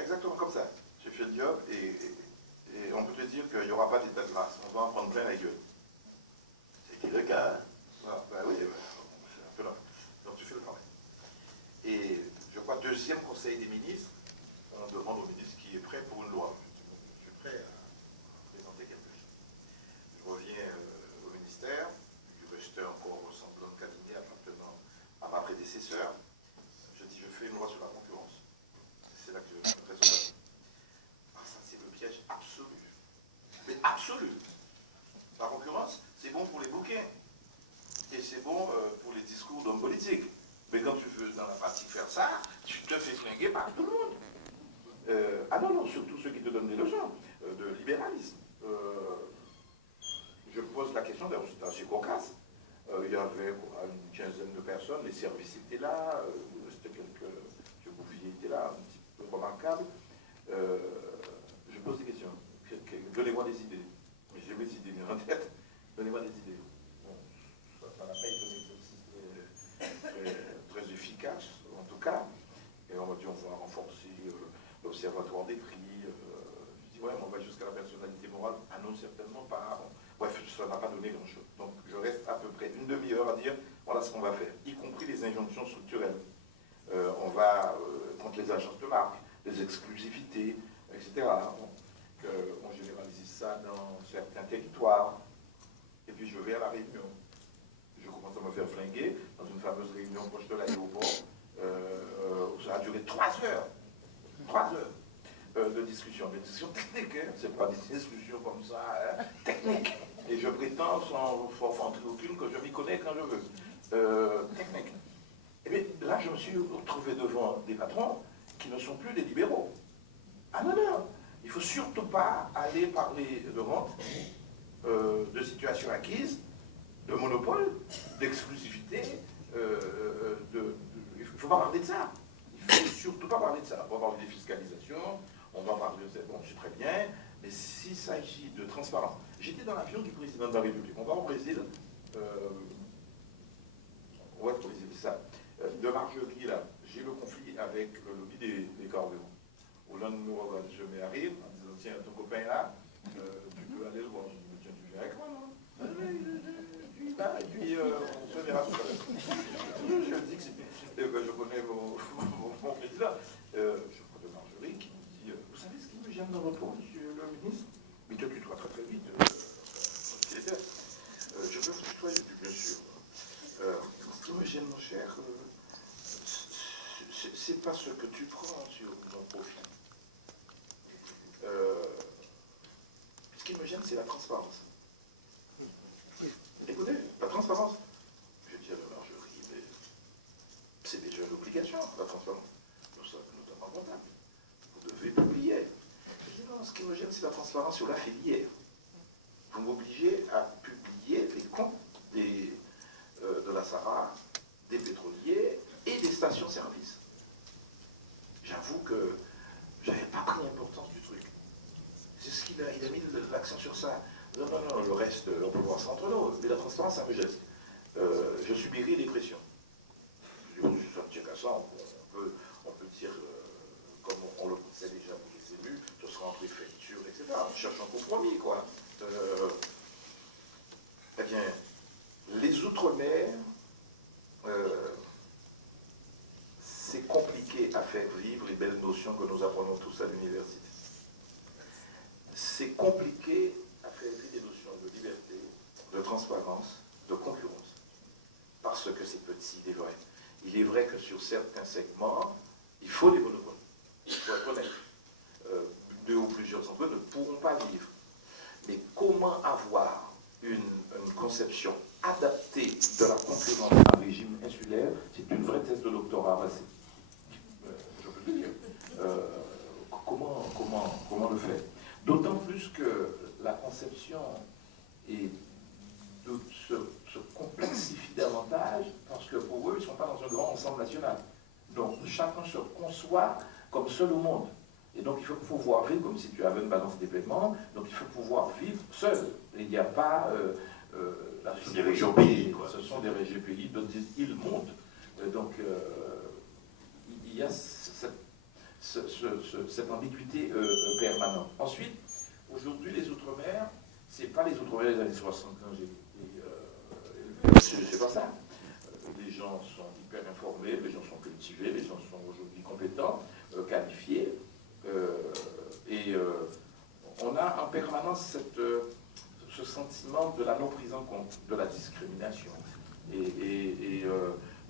Exactement comme ça. Tu fais le job et on peut te dire qu'il n'y aura pas d'état de grâce. On va en prendre plein la gueule. C'était le cas. Ah, ben oui, c'est un peu là. Donc tu fais le travail. Et je crois, deuxième conseil des ministres, on demande au ministre qui est prêt pour une loi. Je suis prêt à présenter quelque chose. Je reviens au ministère, il restait encore ressemblant de cabinet appartenant à ma prédécesseur. Je dis, je fais une loi sur la concurrence. C'est là que je m'adresse au patron. Ah, ça, c'est le piège absolu. Mais absolu. La concurrence, c'est bon pour les bouquins. Et c'est bon pour les discours d'hommes politiques. Mais quand tu veux dans la pratique faire ça, tu te fais flinguer par tout le monde. Ah non, non, surtout ceux qui te donnent des leçons de libéralisme. Je pose la question, d'ailleurs c'était assez cocasse. Il y avait une quinzaine de personnes, les services étaient là, c'était quelques... M. Bouffier était là, un petit peu remarquable. Je pose des questions. Donnez-moi des idées. J'ai mes idées mises en tête. Donnez-moi des idées. Ça n'a pas été un exercice très efficace, en tout cas. Et on m'a dit, on va renforcer l'observatoire des prix. Je dis, ouais, on va jusqu'à la personnalité morale. Ah non, certainement pas. Bref, ça n'a pas donné grand-chose. Donc, je reste à peu près une demi-heure à dire, voilà ce qu'on va faire, y compris les injonctions structurelles. On va contre les agences de marque, les exclusivités, etc. On généralise ça dans certains territoires. Et puis, je vais à la Réunion. Je commence à me faire flinguer dans une fameuse réunion proche de l'aéroport. Ça a duré 3 heures. 3 heures de discussion. Des discussions techniques, hein. C'est pas des discussions comme ça, techniques. Et je prétends, sans forfanterie aucune, que je m'y connais quand je veux. Technique. Et bien là, je me suis retrouvé devant des patrons qui ne sont plus des libéraux. Ah non, non. Il ne faut surtout pas aller parler de rente, de situation acquise, de monopole, d'exclusivité, il ne faut pas parler de ça. Il ne faut surtout pas parler de ça. On va parler des fiscalisations, on va parler de... Bon, c'est très bien, mais s'il s'agit de transparence... J'étais dans l'avion du président de la République. On va au Brésil. Ouais, au Brésil, c'est ça. De Margerie, là, j'ai le conflit avec le lobby des carburants. Hollande me regarde, je mets à rire, en disant, tiens, ton copain là, tu peux aller le voir. Je dis, tiens, tu viens avec moi, non? Et puis, on se verra tout à l'heure. Je dis que je connais mon président. Je crois de Margerie qui me dit, vous savez ce qui me gêne dans votre propos, monsieur le ministre? Mais toi, tu dois très très vite. Je peux vous tutoyer, bien sûr. Ce qui me gêne, mon cher, c'est pas ce que tu prends sur mon profil. Ce qui me gêne, c'est la transparence. Écoutez, la transparence. Je dis à la Margerie, mais c'est déjà l'obligation, la transparence. Nous sommes notamment comptables. Vous devez publier. Je dis non, ce qui me gêne, c'est la transparence sur la filière. Vous m'obligez à publier les comptes de la SARA, des pétroliers et des stations-service. J'avoue que je n'avais pas pris l'importance du truc. C'est ce qu'il a, il a mis l'accent sur ça. Non, non, non, le reste, on peut voir ça entre nous, mais la transparence, ça me gêne. Je subirai des pressions. Ça ne tient qu'à ça, on peut dire, comme on le sait déjà pour les élus, ce sera en préfecture, etc. On cherche un compromis, quoi. Eh bien, les Outre-mer, c'est compliqué à faire vivre les belles notions que nous apprenons tous à l'université. C'est compliqué à faire vivre des notions de liberté, de transparence, de concurrence. Parce que c'est petit, il est vrai. Il est vrai que sur certains segments, il faut des monopoles. Il faut être honnête. Deux ou plusieurs d'entre eux ne pourront pas vivre. Mais comment avoir une conception adaptée de la concurrence à un régime insulaire, c'est une vraie thèse de doctorat. Je peux le dire. Comment le faire? D'autant plus que la conception se complexifie davantage parce que pour eux, ils ne sont pas dans un grand ensemble national. Donc chacun se conçoit comme seul au monde. Et donc il faut pouvoir vivre comme si tu avais une balance des paiements, donc il faut pouvoir vivre seul. Et il n'y a pas des régions pays, quoi. Ce sont des régions pays, donc ils montent. Donc il y a cette ambiguïté permanente. Ensuite, aujourd'hui, les Outre-mer, ce n'est pas les Outre-mer des années 60 quand c'est pas ça. Les gens sont hyper informés, les gens sont cultivés, les gens sont aujourd'hui compétents, qualifiés. On a en permanence ce sentiment de la non prise en compte, de la discrimination.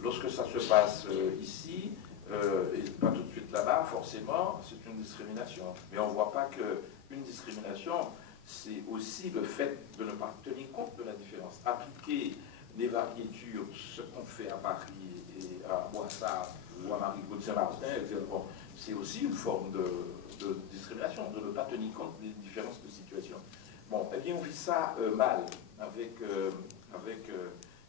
Lorsque ça se passe ici, et pas tout de suite là-bas, forcément, c'est une discrimination. Mais on ne voit pas qu'une discrimination, c'est aussi le fait de ne pas tenir compte de la différence. Appliquer les variétures, ce qu'on fait à Paris et à Boissard ou à Marie-Claude-Saint-Martin, bon, c'est aussi une forme de discrimination, de ne pas tenir compte des différences de situation. Bon, eh bien, on vit ça mal, avec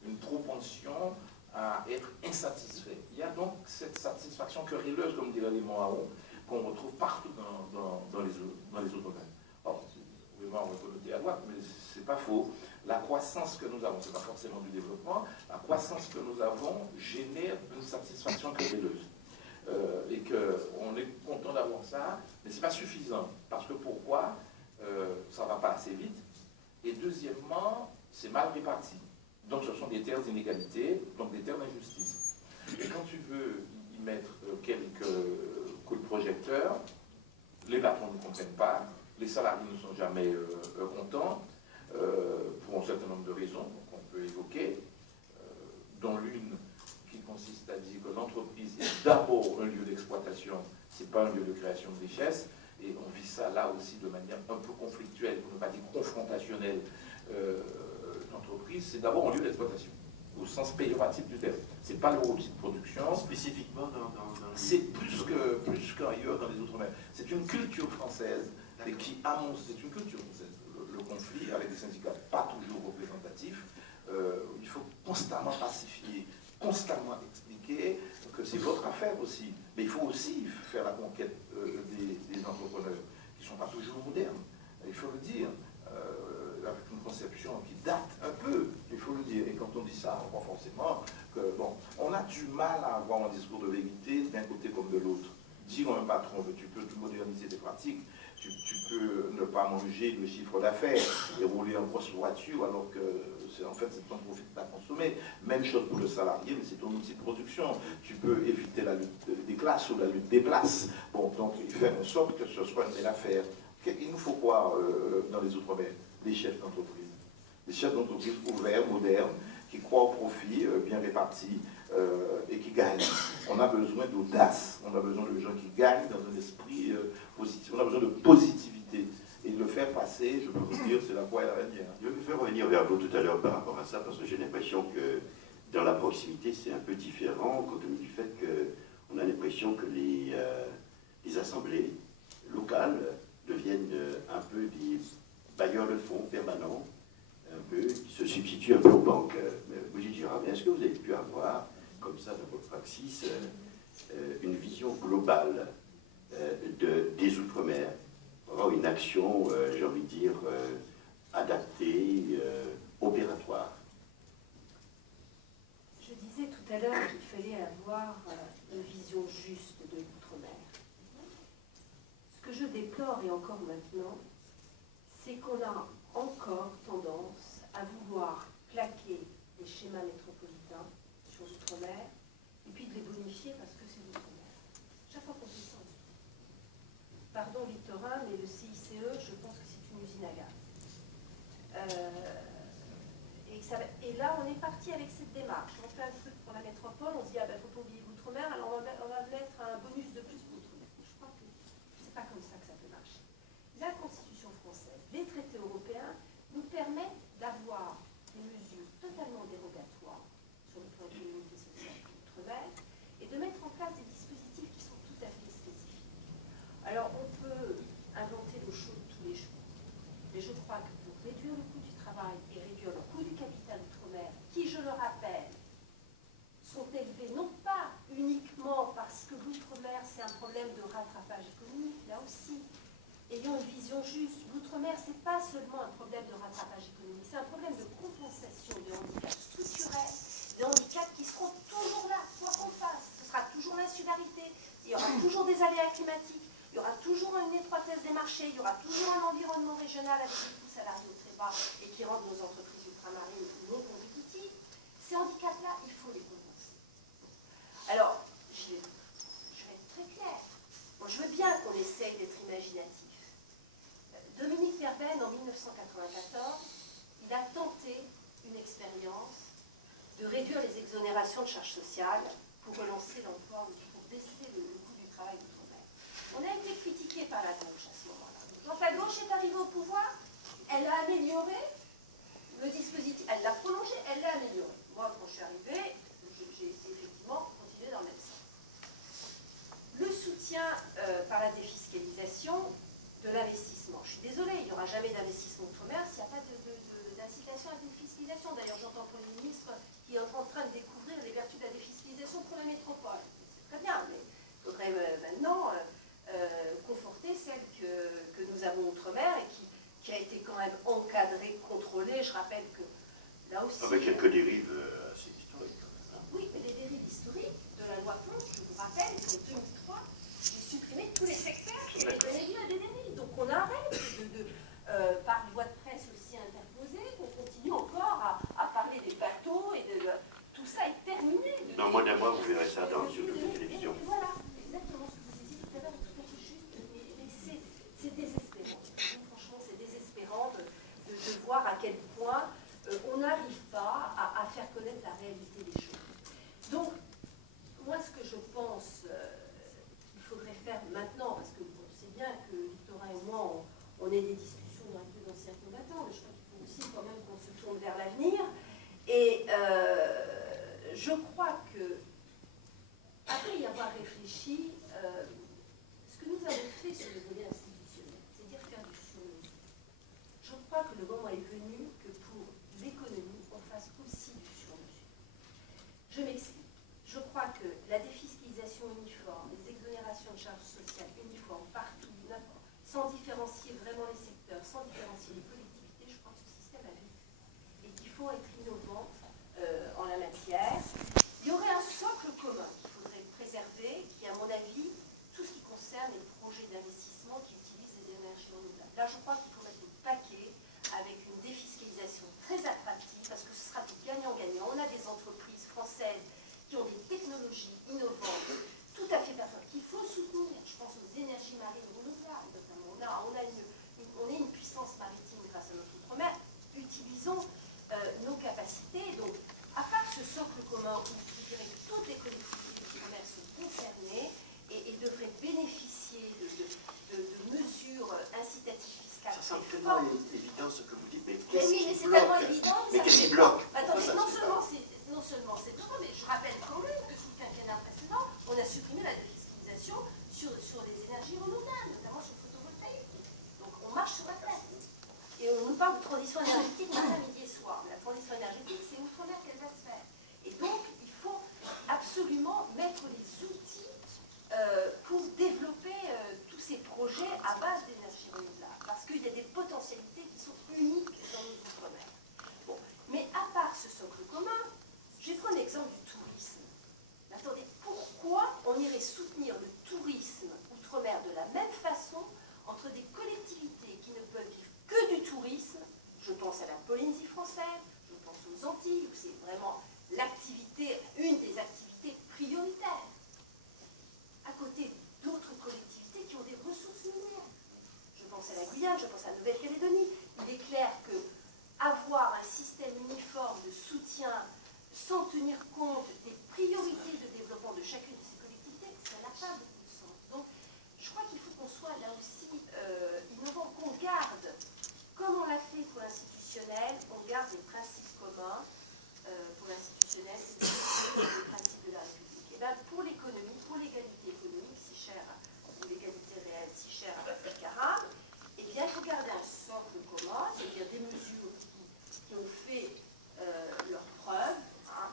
une propension à être insatisfait. Il y a donc cette satisfaction querelleuse, comme dirait les Moaron, qu'on retrouve partout dans les Outre-mer. On va connoter à droite, mais c'est pas faux. La croissance que nous avons, c'est pas forcément du développement, la croissance que nous avons génère une satisfaction querelleuse. Et qu'on est content d'avoir ça, mais c'est pas suffisant. Parce que pourquoi? Ça va pas assez vite. Et deuxièmement, c'est mal réparti. Donc ce sont des terres d'inégalité, donc des terres d'injustice. Et quand tu veux y mettre quelques coups de projecteur, les patrons ne comprennent pas, les salariés ne sont jamais contents, pour un certain nombre de raisons qu'on peut évoquer, dont l'une qui consiste à dire que l'entreprise est d'abord un lieu d'exploitation, ce n'est pas un lieu de création de richesse, et on vit ça là aussi de manière un peu conflictuelle, pour ne pas dire confrontationnelle. L'entreprise, c'est d'abord un lieu d'exploitation, au sens péjoratif du terme. Ce n'est pas le outil de production. Spécifiquement c'est plus qu'ailleurs dans les Outre-mer. C'est une culture française, et qui annonce, c'est une culture française, le conflit avec des syndicats pas toujours représentatifs. Il faut constamment pacifier, constamment expliquer que c'est votre affaire aussi. Mais il faut aussi faire la conquête des entrepreneurs qui ne sont pas toujours modernes. Il faut le dire, avec une conception qui date un peu, il faut le dire. Et quand on dit ça, on voit forcément que, bon, on a du mal à avoir un discours de vérité d'un côté comme de l'autre. Dire à un patron que tu peux moderniser tes pratiques, tu peux ne pas manger le chiffre d'affaires et rouler en grosse voiture alors que en fait c'est ton profit que tu as consommé. Même chose pour le salarié, mais c'est ton outil de production. Tu peux éviter la lutte des classes ou la lutte des places. Bon, donc il fait en sorte que ce soit une belle affaire. Il nous faut quoi dans les Outre-mer? Des chefs d'entreprise. Des chefs d'entreprise ouverts, modernes, qui croient au profit, bien répartis et qui gagnent. On a besoin d'audace, on a besoin de gens qui gagnent dans un esprit positif, on a besoin de positivité. Et de le faire passer, je peux vous dire, c'est la voie et la manière. Je vais faire revenir vers vous tout à l'heure par rapport à ça, parce que j'ai l'impression que dans la proximité, c'est un peu différent, compte tenu du fait qu'on a l'impression que les assemblées locales deviennent un peu des bailleurs de fonds permanents, un peu, qui se substituent un peu aux banques. Brigitte Girardin, est-ce que vous avez pu avoir, Praxis, une vision globale des Outre-mer, avoir une action, j'ai envie de dire, adaptée, opératoire. Je disais tout à l'heure qu'il fallait avoir une vision juste de l'outre-mer. Ce que je déplore, et encore maintenant, c'est qu'on a encore tendance à vouloir plaquer les schémas métropolitains sur l'outre-mer et puis de les bonifier parce que c'est l'outre-mer. Chaque fois qu'on fait ça, pardon Victorin, mais le CICE, je pense que c'est une usine à gaz. Et là, on est parti avec cette démarche. On fait un truc pour la métropole, on se dit, ah ben, faut pas oublier l'outre-mer, alors on va mettre un bonus de plus pour l'outre-mer. Je crois que c'est pas comme ça que ça peut marcher. La Constitution française, les traités européens nous permettent d'avoir des mesures totalement dérogatoires sur le plan économique et social de l'outre-mer et de mettre en place des dispositifs qui sont tout à fait spécifiques. Alors, on peut inventer l'eau chaude tous les jours, mais je crois que pour réduire le coût du travail et réduire le coût du capital outre-mer, qui, je le rappelle, sont élevés non pas uniquement parce que l'outre-mer c'est un problème de rattrapage économique, là aussi, ayons une vision juste. L'outre-mer, ce n'est pas seulement un problème de rattrapage économique, c'est un problème de compensation de handicaps structurels, des handicaps qui seront toujours là, quoi qu'on fasse. Ce sera toujours l'insularité, il y aura toujours des aléas climatiques, il y aura toujours une étroitesse des marchés, il y aura toujours un environnement régional avec des coûts salariaux très bas et qui rendent nos entreprises ultramarines non compétitives. Ces handicaps-là, il faut les compenser. Alors, je vais être très claire. Bon, je veux bien qu'on essaye d'être imaginatif. Dominique Verben, en 1994, il a tenté une expérience de réduire les exonérations de charges sociales pour relancer l'emploi, pour baisser le coût du travail d'outre-mer. On a été critiqué par la gauche à ce moment-là. Quand la gauche est arrivée au pouvoir, elle a amélioré le dispositif, elle l'a prolongé, elle l'a amélioré. Moi, quand je suis arrivée, j'ai effectivement continué dans le même sens. Le soutien par la défiscalisation de l'investissement. Je suis désolée, il n'y aura jamais d'investissement outre-mer s'il n'y a pas d'incitation à la défiscalisation. D'ailleurs, j'entends le Premier ministre qui est en train de découvrir les vertus de la défiscalisation pour la métropole. C'est très bien, mais il faudrait maintenant conforter celle que nous avons outre-mer et qui a été quand même encadrée, contrôlée. Je rappelle que là aussi... Avec quelques dérives assez historiques quand même. Hein. Oui, mais les dérives historiques de la loi Pont, je vous rappelle qu'en 2003, j'ai supprimé tous les secteurs qui avaient donné lieu à des dérives. Donc on arrête par loi de presse aussi interposée, qu'on continue encore à parler des bateaux et de... Tout ça est terminé. Dans moins d'un mois, vous verrez ça sur la télévision. Et voilà, exactement ce que vous disiez tout à l'heure, tout à fait juste. Mais c'est désespérant. Franchement, c'est désespérant de voir à quel point on n'arrive pas à faire connaître la réalité des choses. Donc, moi, ce que je pense qu'il faudrait faire maintenant, parce que bon, c'est bien que Victorin et moi, on ait des discussions un peu d'anciens combattants, mais je crois qu'il faut aussi quand même qu'on se tourne vers l'avenir. Et je crois que, après y avoir réfléchi, ce que nous avons fait sur le volet institutionnel, c'est-à-dire faire du sur-mesure. Je crois que le moment est venu que pour l'économie, on fasse aussi du sur-mesure. Je m'explique. Je crois que la défiscalisation uniforme, les exonérations de charges sociales uniformes partout, sans différencier vraiment les secteurs, sans différencier les collectivités, je crois que ce système a vécu. Et qu'il faut être innovant en la matière. Il y aurait un socle commun qu'il faudrait préserver, qui est à mon avis tout ce qui concerne les projets d'investissement qui utilisent les énergies renouvelables. Là, je crois qu'il faut mettre le paquet avec une défiscalisation très attractive, parce que ce sera du gagnant-gagnant. On a des entreprises françaises qui ont des technologies innovantes, tout à fait performantes, qu'il faut soutenir. Je pense aux énergies marines renouvelables, notamment. On est une puissance maritime grâce à notre outre-mer. Utilisons nos capacités comment mettre les outils pour développer tous ces projets à base d'énergie renouvelable. Parce qu'il y a des potentialités qui sont uniques dans nos outre-mer. Bon. Mais à part ce socle commun, je vais prendre l'exemple du tourisme. Attendez, pourquoi on irait soutenir le tourisme outre-mer de la même façon entre des collectivités qui ne peuvent vivre que du tourisme? Je pense à la Polynésie française, je pense aux Antilles, où c'est vraiment l'activité, une des activités prioritaires. À côté d'autres collectivités qui ont des ressources minières. Je pense à la Guyane, je pense à la Nouvelle-Calédonie. Il est clair que avoir un système uniforme de soutien sans tenir compte des priorités de développement de chacune de ces collectivités, ça n'a pas beaucoup de sens. Donc, je crois qu'il faut qu'on soit là aussi innovant, qu'on garde, comme on l'a fait pour l'institutionnel, on garde les principes communs. Pour l'institutionnel, c'est les principes de la République. Et bien, pour l'économie, pour l'égalité économique, si chère, ou l'égalité réelle, si chère à Patrick Carame, eh bien, il faut garder un socle commun, c'est-à-dire des mesures qui ont fait leurs preuves, hein,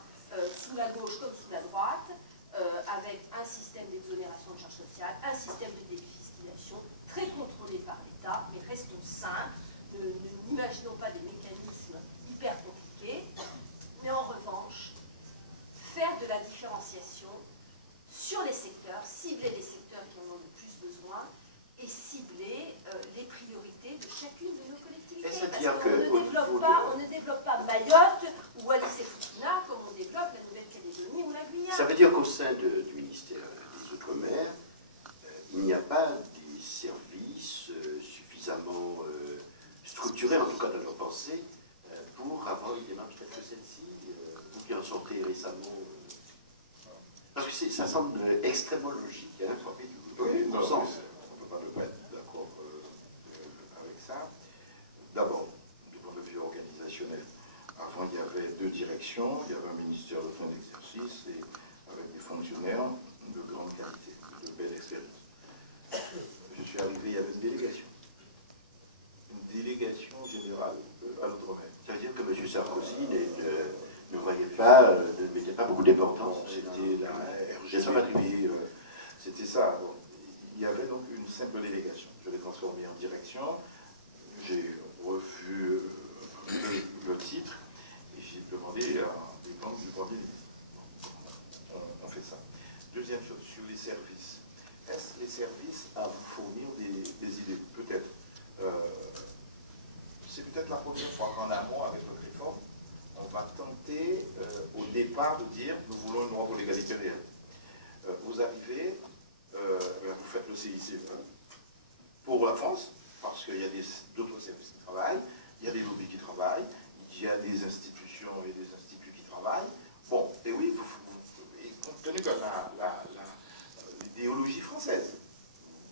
sous la gauche comme sous la droite, avec un système d'exonération de charges sociales, un système de défiscalisation très contrôlé par l'État, mais restons simples, n'imaginons pas des mécanismes hyper compliqués. Mais en revanche, faire de la différenciation sur les secteurs, cibler les secteurs qui en ont le plus besoin et cibler les priorités de chacune de nos collectivités. Parce qu'on ne développe pas Mayotte ou Wallis-et-Futuna comme on développe la Nouvelle-Calédonie ou la Guyane. Ça veut dire qu'au sein du ministère des Outre-mer, il n'y a pas des services suffisamment structurés, en tout cas dans leur pensée, pour avoir une démarche telle que celle-ci, vous qui en sortez récemment. Parce que ça semble extrêmement logique. Hein, oui, non, on ne peut pas être d'accord avec ça. D'abord, du point de vue organisationnel, avant il y avait deux directions, il y avait un ministère de fin d'exercice et avec des fonctionnaires de grande qualité, de belle expérience. Je suis arrivé, il y avait une délégation générale à l'outre-mer. Ça veut dire que M. Sarkozy ne mettait pas beaucoup d'importance. C'était la RGPP, c'était ça. Bon, il y avait donc une simple délégation. Je l'ai transformée en direction. J'ai revu le titre et j'ai demandé à des membres du Premier ministre. On fait ça. Deuxième chose, sur les services. Est-ce les services à vous fournir des idées? Peut-être. C'est peut-être la première fois qu'en amont, avec notre réforme, on va tenter au départ de dire nous voulons une loi pour l'égalité réelle. Vous arrivez, vous faites le CICE pour la France, parce qu'il y a d'autres services qui travaillent, il y a des lobbies qui travaillent, il y a des institutions et des instituts qui travaillent. Bon, et oui, et compte tenu de l'idéologie française,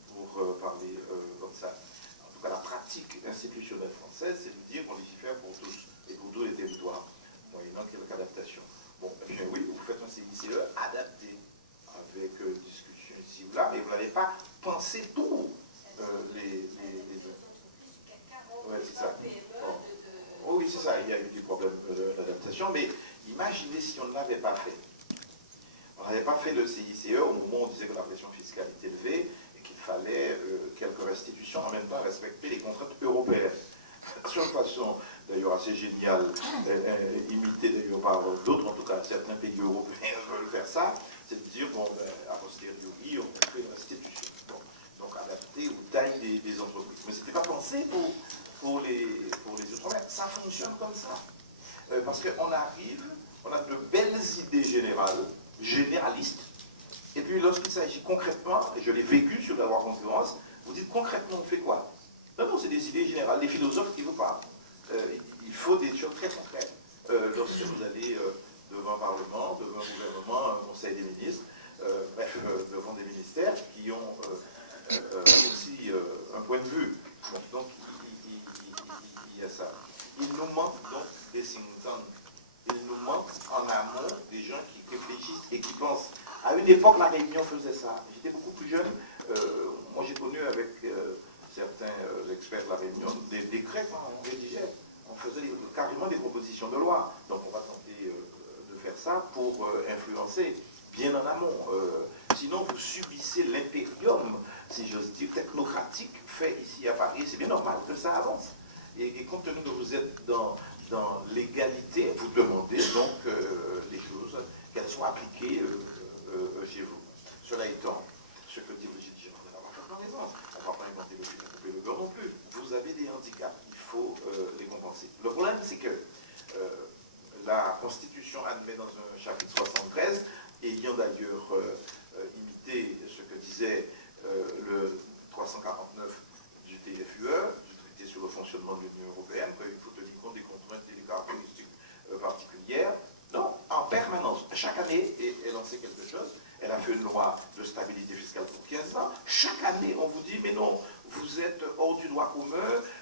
pour parler comme ça, en tout cas la pratique institutionnelle française, c'est de dire qu'on légifère pour tous et pour tous les territoires, moyennant quelques adaptations. Bon, eh bien oui, vous faites un CICE adapté, avec discussion ici ou là, mais vous n'avez pas pensé pour les... Ouais, c'est ça. Bon. Oh, oui, c'est ça, il y a eu des problèmes d'adaptation, mais imaginez si on ne l'avait pas fait. On n'avait pas fait le CICE au moment où on disait que la pression fiscale est élevée et qu'il fallait quelques restitutions, en même temps respecter les contraintes européennes. Sur une façon d'ailleurs assez géniale, imitée d'ailleurs par d'autres, en tout cas certains pays européens veulent faire ça, c'est de dire, bon, a posteriori, on fait une restitution. Bon, donc adapté aux tailles des entreprises. Mais ce n'était pas pensé pour les Outre-mer. Ça fonctionne comme ça. Parce qu'on arrive, on a de belles idées générales, généralistes, et puis lorsqu'il s'agit concrètement, et je l'ai vécu sur la voie concurrence, vous dites concrètement on fait quoi? Non, c'est des idées générales, des philosophes qui vous parlent. Il faut des choses très concrètes. Lorsque vous allez devant un Parlement, devant un gouvernement, un Conseil des ministres, bref, devant des ministères qui ont aussi un point de vue. Bon, donc, il y a ça. Il nous manque donc des think tanks. Il nous manque en amont des gens qui réfléchissent et qui pensent. À une époque, la Réunion faisait ça. J'étais beaucoup plus jeune. Moi, j'ai connu avec certains experts de la Réunion des décrets qu'on rédigeait. On faisait carrément des propositions de loi. Donc, on va tenter de faire ça pour influencer. bien en amont. Sinon, vous subissez l'impérium, si j'ose dire, technocratique fait ici à Paris. C'est bien normal que ça avance. Et compte tenu que vous êtes dans l'égalité, vous demandez donc les choses, qu'elles soient appliquées chez vous. Cela étant, ce que dit Brigitte Girard, elle a parfaitement raison. Elle ne va pas inventer le fil à couper le beurre non plus. Vous avez des handicaps, il faut les compenser. Le problème, c'est que la Constitution admet dans un chapitre 73, ayant d'ailleurs imité ce que disait le 349 du TFUE, du traité sur le fonctionnement de l'Union européenne, qu'il faut tenir compte des contraintes et des caractéristiques particulières. Non, en permanence, chaque année, elle en sait quelque chose. Elle a fait une loi de stabilité fiscale pour 15 ans. Chaque année, on vous dit, mais non, vous êtes hors du droit commun,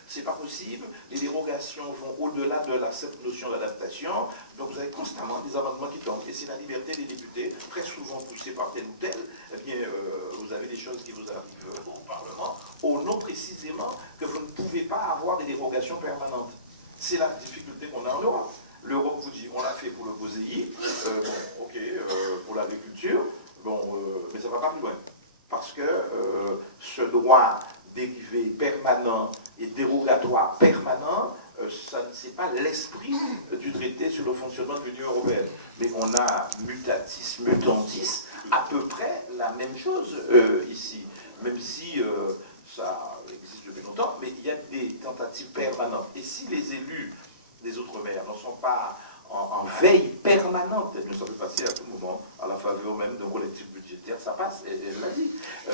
c'est pas possible, les dérogations vont au-delà de cette notion d'adaptation, donc vous avez constamment des amendements qui tombent. Et c'est la liberté des députés, très souvent poussée par tel ou tel, eh bien, vous avez des choses qui vous arrivent au Parlement, au nom précisément que vous ne pouvez pas avoir des dérogations permanentes. C'est la difficulté qu'on a en Europe. L'Europe vous dit, on l'a fait pour le POSEI, bon, ok, pour l'agriculture, bon, mais ça ne va pas plus loin. Parce que ce droit dérivé permanent et dérogatoire permanent, ça n'est pas l'esprit du traité sur le fonctionnement de l'Union européenne. Mais on a mutatis mutandis, à peu près la même chose ici. Même si ça existe depuis longtemps, mais il y a des tentatives permanentes. Et si les élus des Outre-mer ne sont pas en veille permanente, peut-être que ça peut passer à tout moment, à la faveur même d'un collectif budgétaire, ça passe, elle l'a dit.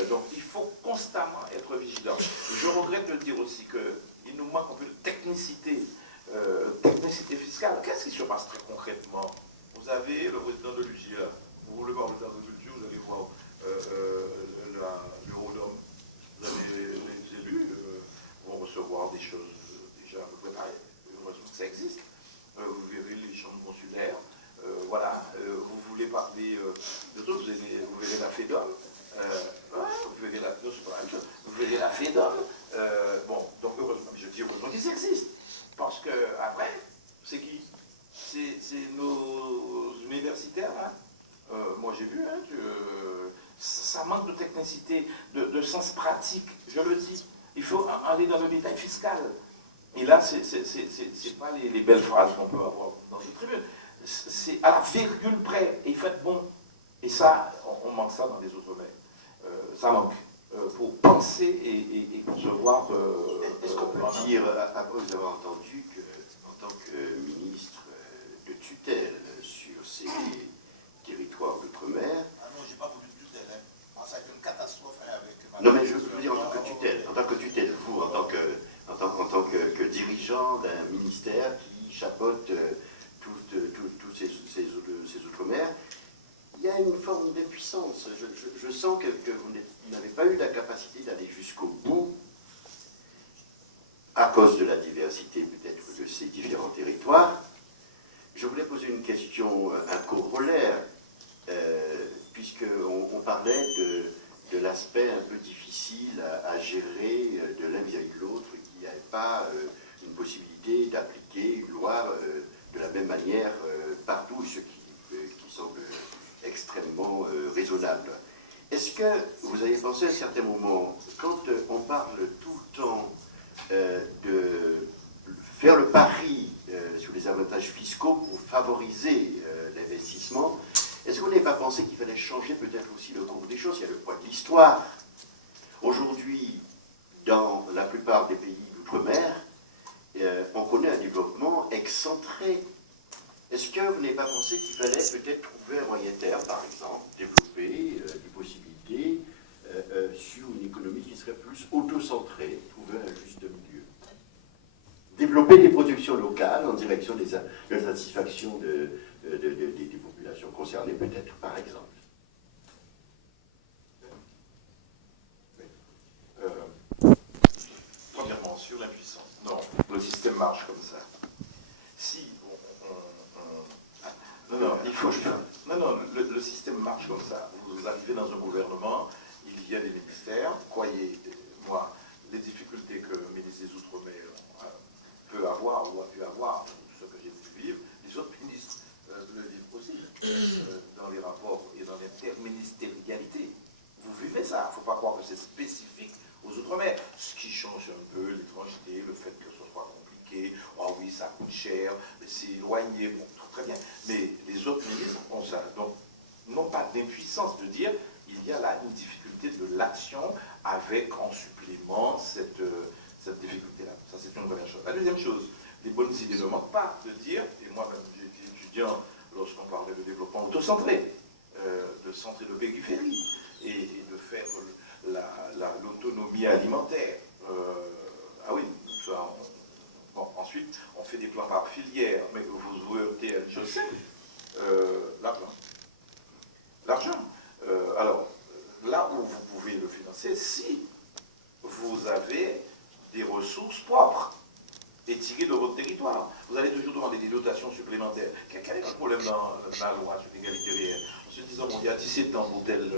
Donc il faut constamment être vigilant. Je regrette de le dire aussi qu'il nous manque un peu de technicité fiscale. Qu'est-ce qui se passe très concrètement? Vous avez le président de l'UGA, vous voulez voir le président de l'agriculture, vous allez voir l'Eurodome, vous avez les élus vont recevoir des choses déjà à peu près pareilles. Heureusement que ça existe. Vous verrez les chambres consulaires. Voilà. Vous voulez parler de tout, vous verrez la FEDOM. Vous verrez la FEDOM. Bon, donc heureusement, je dis heureusement qu'ils existent. Parce que après, c'est qui? C'est nos universitaires, hein. Moi j'ai vu, hein, que ça manque de technicité, de sens pratique, je le dis. Il faut aller dans le détail fiscal. Et là, c'est pas les belles phrases qu'on peut avoir dans cette tribune. C'est à la virgule près. Et faites bon. Et ça, on manque ça dans les Outre-mer. Ça manque. Pour penser et concevoir. Est-ce qu'on peut dire, après vous avoir entendu, qu'en tant que ministre de tutelle sur ces territoires d'outre-mer. Ah non, j'ai pas voulu de tutelle. Hein. Moi, ça a été une catastrophe avec. Non, mais je veux dire en tant que tutelle, vous, en tant que dirigeant d'un ministère qui chapeaute tous ces outre-mer, il y a une forme d'impuissance. Je sens que vous n'avez pas eu la capacité d'aller jusqu'au bout à cause de la diversité peut-être de ces différents territoires. Je voulais poser une question, un corollaire, puisqu'on parlait de l'aspect un peu difficile à gérer de l'un vis-à-vis de l'autre, qu'il n'y avait pas une possibilité d'appliquer une loi de la même manière partout, ce qui semble extrêmement raisonnable. Est-ce que vous avez pensé à un certain moment, quand on parle tout le temps de faire le pari sur les avantages fiscaux pour favoriser l'investissement, est-ce que vous n'avez pas pensé qu'il fallait changer peut-être aussi le cours des choses? Il y a le poids de l'histoire. Aujourd'hui, dans la plupart des pays d'outre-mer, on connaît un développement excentré. Est-ce que vous n'avez pas pensé qu'il fallait peut-être trouver un moyen terme, par exemple, développer des possibilités sur une économie qui serait plus auto-centrée, trouver un juste milieu? Développer des productions locales en direction de la satisfaction des populations concernées, peut-être, par exemple. Premièrement, sur l'impuissance. Non, le système marche comme ça. Si non, il faut. Non, le système marche comme ça. Vous arrivez dans un gouvernement, il y a des ministères. Croyez-moi, les difficultés que le ministre des Outre-mer peut avoir ou a pu avoir, ce que j'ai pu vivre, les autres ministres le vivent aussi, dans les rapports et dans les interministérialité. Vous vivez ça, il ne faut pas croire que c'est spécifique aux Outre-mer. Ce qui change un peu l'étrangeté, le fait que ce soit compliqué, ah oui, ça coûte cher, mais c'est éloigné, bon, très bien. Mais les autres ministres ont ça. Donc, non pas d'impuissance de dire, il y a là une difficulté de l'action avec en supplément cette difficulté-là. Ça, c'est une première chose. La deuxième chose, les bonnes idées ne manquent pas de dire, et moi-même j'étais étudiant lorsqu'on parlait de développement autocentré, de centrer le périphérie et de faire l'autonomie alimentaire. Ah oui, ça, bon, ensuite on fait des plans par filière, mais vous heurtez à une chose, l'argent. L'argent. Alors, là où vous pouvez le financer, si vous avez des ressources propres et tirées de votre territoire. Vous allez toujours demander des dotations supplémentaires. Quel est le problème dans la loi sur l'égalité réelle? En se disant, bon, il y a 17 ans pour tel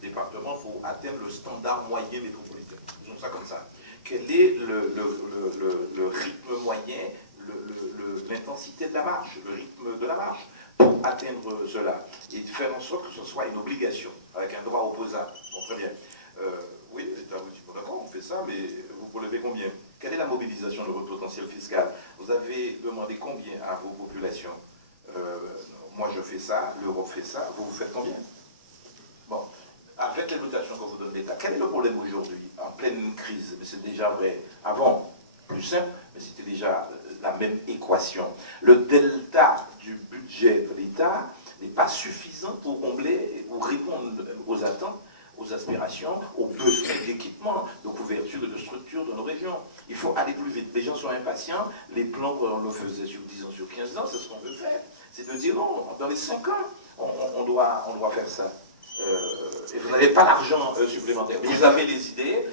département pour atteindre le standard moyen métropolitain. Disons ça comme ça. Quel est le rythme moyen, l'intensité de la marche, le rythme de la marche pour atteindre cela et de faire en sorte que ce soit une obligation avec un droit opposable. Bon, très bien. Oui, l'État vous dit, bon, d'accord, on fait ça, mais vous prélevez combien? Quelle est la mobilisation de votre potentiel fiscal? Vous avez demandé combien à vos populations? Moi, je fais ça, l'Europe fait ça, vous faites combien? Bon, avec les dotations que vous donne l'État, quel est le problème aujourd'hui, en pleine crise? Mais c'est déjà vrai. Avant, plus simple, mais c'était déjà la même équation. Le delta du budget de l'État n'est pas suffisant pour combler ou répondre aux attentes, aux aspirations, aux besoins d'équipement, de couverture et de structure de nos régions. Il faut aller plus vite. Les gens sont impatients. Les plans qu'on le faisait sur 10 ans, sur 15 ans, c'est ce qu'on veut faire. C'est de dire non, dans les 5 ans, on doit faire ça. Et vous n'avez pas l'argent supplémentaire. Vous avez les idées.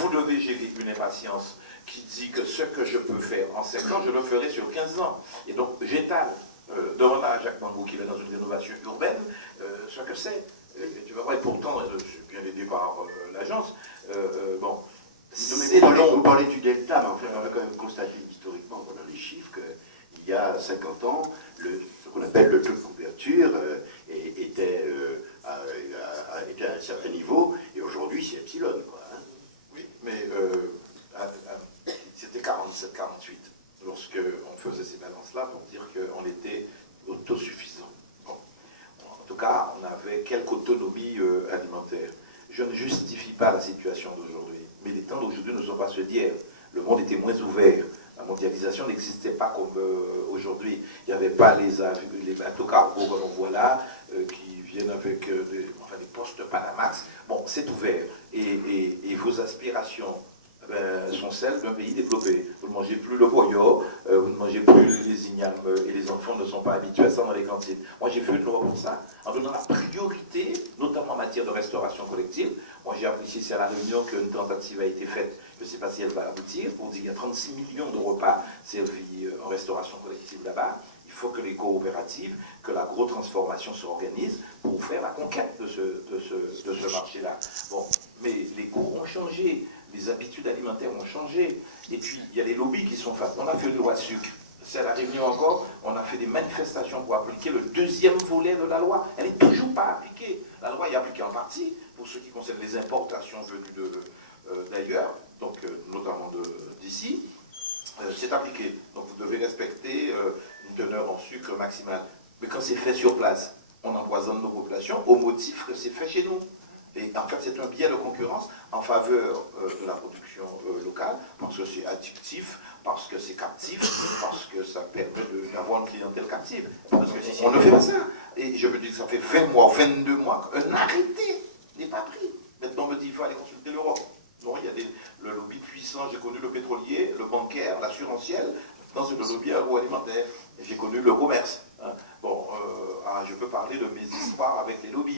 Vous devez gérer une impatience qui dit que ce que je peux faire en 5 ans, je le ferai sur 15 ans. Et donc, j'étale. Demande à Jacques Mangou, qui est dans une rénovation urbaine, ce que c'est. Tu vas voir, et pourtant, je suis bien aidé par l'agence. Bon, vous parlez du delta, mais en fait, on a quand même constaté historiquement, pendant les chiffres, qu'il y a 50 ans, ce qu'on appelle le taux de couverture était à un certain niveau, et aujourd'hui, c'est epsilon, quoi. Hein. Oui, mais c'était 47-48, lorsqu'on faisait ces balances-là, pour dire qu'on était autosuffisant. Bon. En tout cas, on avait quelque autonomie alimentaire. Je ne justifie pas la situation d'aujourd'hui, mais les temps d'aujourd'hui ne sont pas ceux d'hier. Le monde était moins ouvert. La mondialisation n'existait pas comme aujourd'hui. Il n'y avait pas les bateaux cargo comme on voit là, qui viennent avec des postes Panamax. Bon, c'est ouvert. Et vos aspirations sont celles d'un pays développé. Vous ne mangez plus le boyau, vous ne mangez plus les ignames, et les enfants ne sont pas habitués à ça dans les cantines. Moi, j'ai fait une loi pour ça, en donnant la priorité, notamment en matière de restauration collective. Moi, j'ai apprécié, c'est à La Réunion qu'une tentative a été faite, je ne sais pas si elle va aboutir, pour dire qu'il y a 36 millions de repas servis en restauration collective là-bas. Il faut que les coopératives, que l'agro-transformation s'organise pour faire la conquête de ce marché-là. Bon, mais les cours ont changé. Les habitudes alimentaires ont changé. Et puis, il y a les lobbies qui sont faits. On a fait une loi sucre. C'est à La Réunion encore. On a fait des manifestations pour appliquer le deuxième volet de la loi. Elle n'est toujours pas appliquée. La loi est appliquée en partie pour ce qui concerne les importations venues d'ailleurs, donc notamment d'ici. C'est appliqué. Donc, vous devez respecter une teneur en sucre maximale. Mais quand c'est fait sur place, on empoisonne nos populations au motif que c'est fait chez nous. Et en fait, c'est un biais de concurrence en faveur de la production locale, parce que c'est addictif, parce que c'est captif, parce que ça permet d'avoir une clientèle captive. Parce que on ne fait pas ça. Et je me dis que ça fait 20 mois, 22 mois qu'un arrêté n'est pas pris. Maintenant, on me dit qu'il faut aller consulter l'Europe. Non, il y a le lobby puissant, j'ai connu le pétrolier, le bancaire, l'assurantiel, dans le lobby agroalimentaire. J'ai connu le commerce. Hein. Bon, je peux parler de mes histoires avec les lobbies.